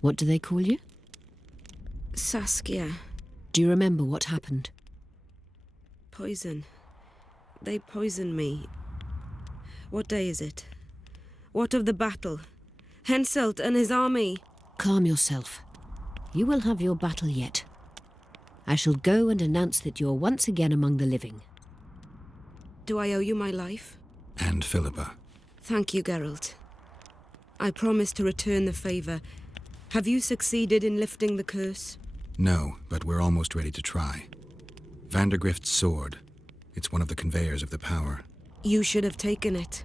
What do they call you? Saskia. Do you remember what happened? Poison. They poisoned me. What day is it? What of the battle? Henselt and his army. Calm yourself. You will have your battle yet. I shall go and announce that you're once again among the living. Do I owe you my life? And Philippa. Thank you, Geralt. I promise to return the favour. Have you succeeded in lifting the curse? No, but we're almost ready to try. Vandergrift's sword. It's one of the conveyors of the power. You should have taken it.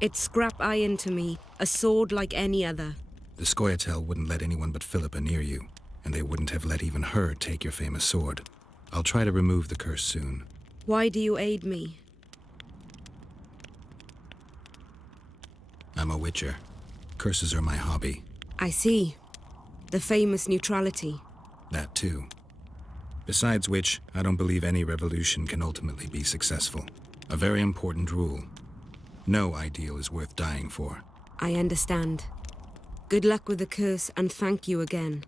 It's scrap iron to me, a sword like any other. The Scoia'tael wouldn't let anyone but Philippa near you, and they wouldn't have let even her take your famous sword. I'll try to remove the curse soon. Why do you aid me? I'm a witcher. Curses are my hobby. I see. The famous neutrality. That too. Besides which, I don't believe any revolution can ultimately be successful. A very important rule. No ideal is worth dying for. I understand. Good luck with the curse, and thank you again.